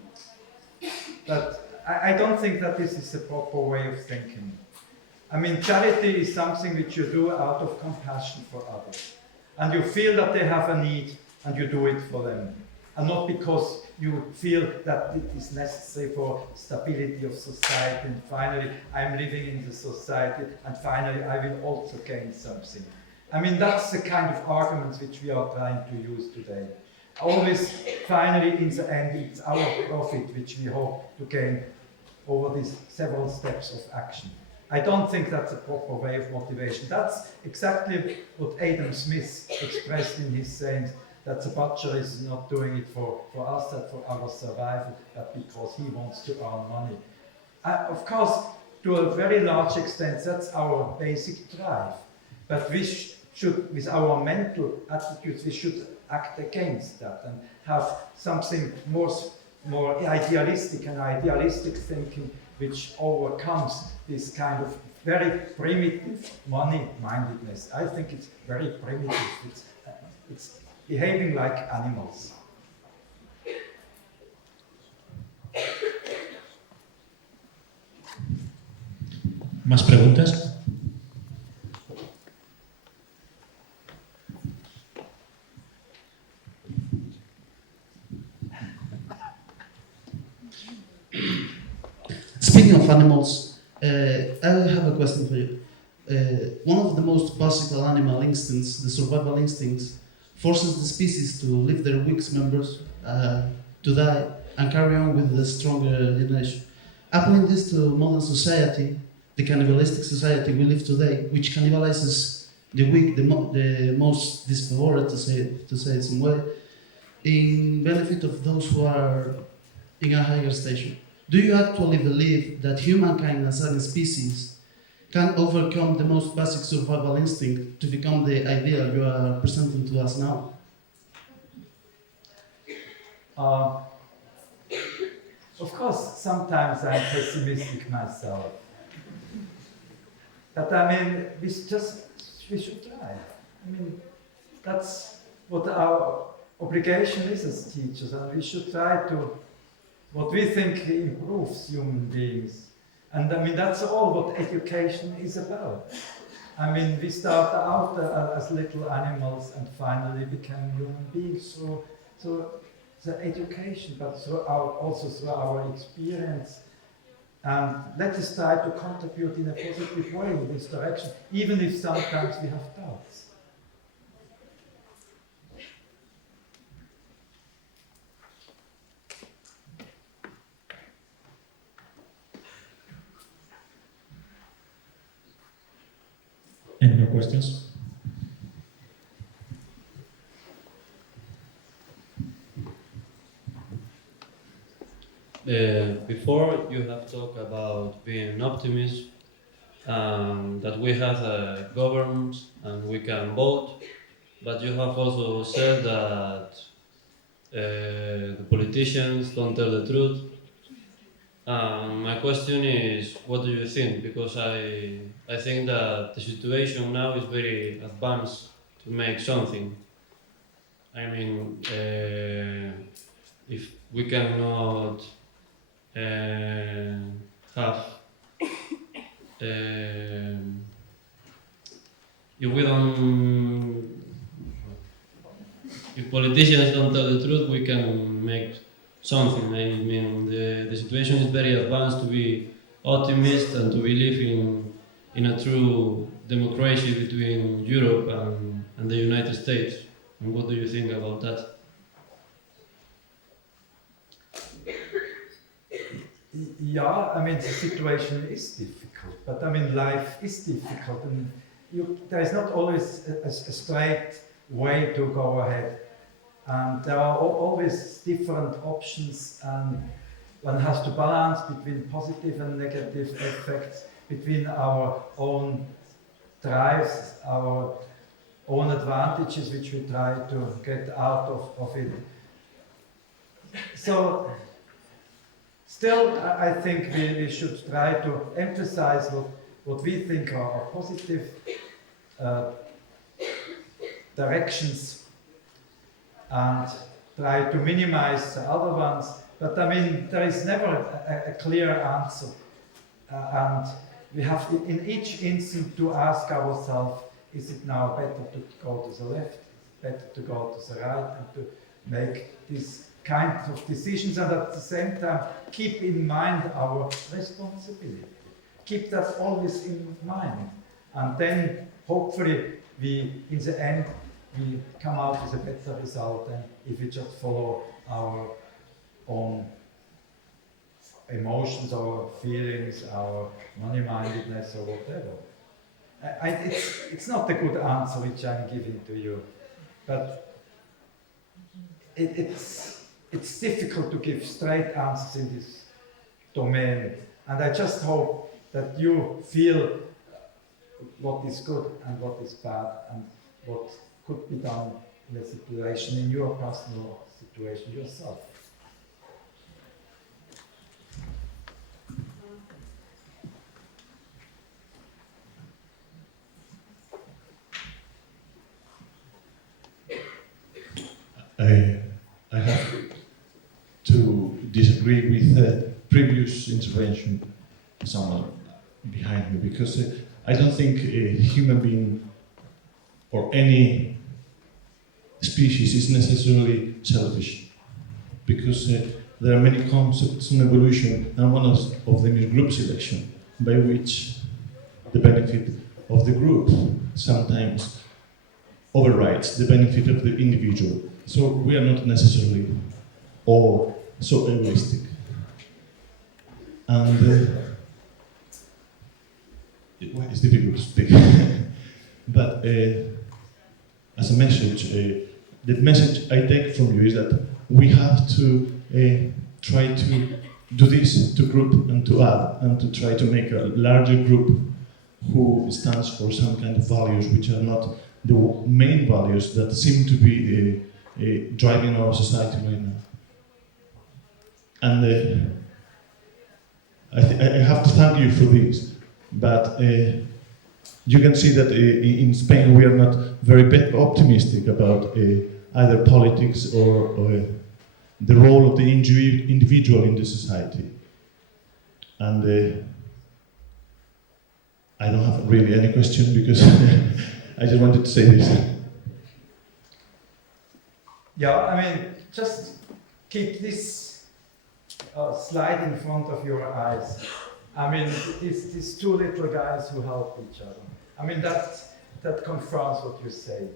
But I don't think that this is the proper way of thinking. I mean, charity is something which you do out of compassion for others. And you feel that they have a need and you do it for them. And not because you feel that it is necessary for stability of society and finally I'm living in the society and finally I will also gain something. I mean, that's the kind of arguments which we are trying to use today. Always, finally, in the end, it's our profit which we hope to gain over these several steps of action. I don't think that's a proper way of motivation. That's exactly what Adam Smith expressed in his sayings, that the butcher is not doing it for us, that for our survival, but because he wants to earn money. Of course, to a very large extent, that's our basic drive. But we should, with our mental attitudes, we should act against that and have something more idealistic, and idealistic thinking which overcomes this kind of very primitive money-mindedness. I think it's very primitive. It's behaving like animals. ¿Más preguntas? Speaking of animals, I have a question for you. One of the most basic animal instincts, the survival instincts, forces the species to leave their weak members to die and carry on with the stronger generation. Applying this to modern society, the cannibalistic society we live today, which cannibalizes the weak, the most disfavored, to say it some way, in benefit of those who are in a higher station. Do you actually believe that humankind as a species can overcome the most basic survival instinct to become the ideal you are presenting to us now? Of course, sometimes I'm pessimistic myself. But I mean, we should try. I mean, that's what our obligation is as teachers, and we should try to, what we think improves human beings. And I mean, that's all what education is about. I mean, we start out as little animals and finally become human beings through the education, but also through our experience. And let us try to contribute in a positive way in this direction, even if sometimes we have doubts. Any more questions? Before you have talked about being an optimist, that we have a government and we can vote, but you have also said that the politicians don't tell the truth. My question is, what do you think? Because I think that the situation now is very advanced to make something. I mean, if we cannot have if politicians don't tell the truth, we can make something. I mean, the situation is very advanced to be optimist and to believe in a true democracy between Europe and the United States. And what do you think about that? Yeah, I mean, the situation is difficult, but I mean, life is difficult, and there is not always a straight way to go ahead. And there are always different options, and one has to balance between positive and negative effects, between our own drives, our own advantages, which we try to get out of it. So, still, I think we should try to emphasize what we think are positive directions and try to minimize the other ones. But I mean, there is never a clear answer. And we have in each instant to ask ourselves, is it now better to go to the left, better to go to the right, and to make these kinds of decisions, and at the same time keep in mind our responsibility. Keep that always in mind, and then hopefully in the end we come out with a better result than if we just follow our own emotions, our feelings, our money-mindedness or whatever. It's not a good answer which I'm giving to you, but it's difficult to give straight answers in this domain, and I just hope that you feel what is good and what is bad and what could be done in a situation, in your personal situation yourself. I have to disagree with the previous intervention, someone behind me, because I don't think a human being or any species is necessarily selfish, because there are many concepts in evolution, and one of them is group selection, by which the benefit of the group sometimes overrides the benefit of the individual. So we are not necessarily all so egoistic. And it's difficult to speak. But as a message, the message I take from you is that we have to try to do this, to group and to add, and to try to make a larger group who stands for some kind of values which are not the main values that seem to be driving our society right now. And I have to thank you for this, but you can see that in Spain we are not very optimistic about either politics or the role of the individual in the society. And I don't have really any question because I just wanted to say this. Yeah, I mean, just keep this slide in front of your eyes. I mean, these two little guys who help each other. I mean, that confirms what you say.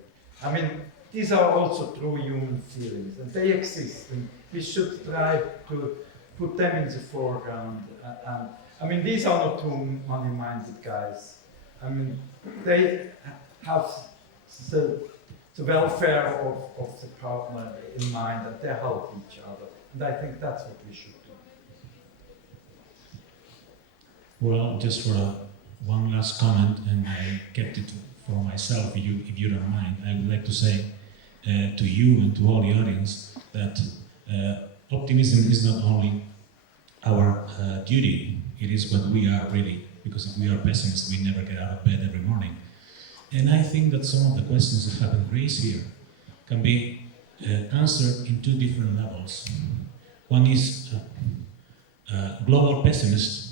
I mean, these are also true human feelings, and they exist, and we should try to put them in the foreground. And I mean, these are not two money-minded guys. I mean, they have the welfare of the partner in mind, and they help each other. And I think that's what we should do. Well, just for one last comment, and I kept it for myself, if you don't mind, I would like to say to you and to all the audience that optimism is not only our duty, it is what we are really, because if we are pessimists, we never get out of bed every morning. And I think that some of the questions that have been raised here can be answered in two different levels. One is global pessimist,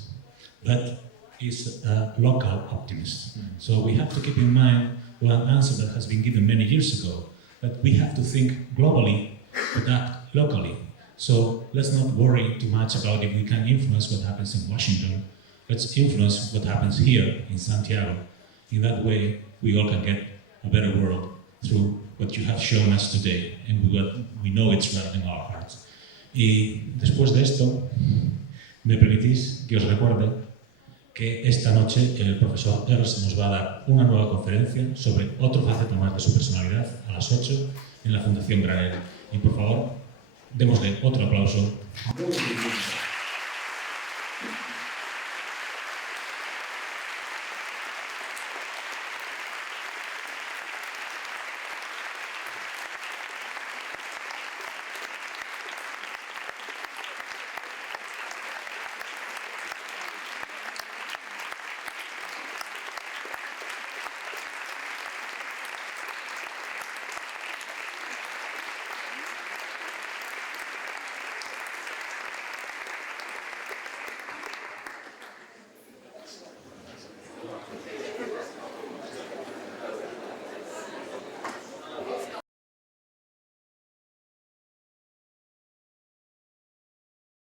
that is a local optimist. So we have to keep in mind one answer that has been given many years ago, that we have to think globally but act locally. So let's not worry too much about if we can influence what happens in Washington. Let's influence what happens here in Santiago. In that way, we all can get a better world through what you have shown us today, and we know it's right in our hearts. Y después de esto, me permitís que os recuerde que esta noche el profesor Ernst nos va a dar una nueva conferencia sobre otro faceta más de su personalidad a las 8 en la Fundación Granel. Y por favor, démosle otro aplauso.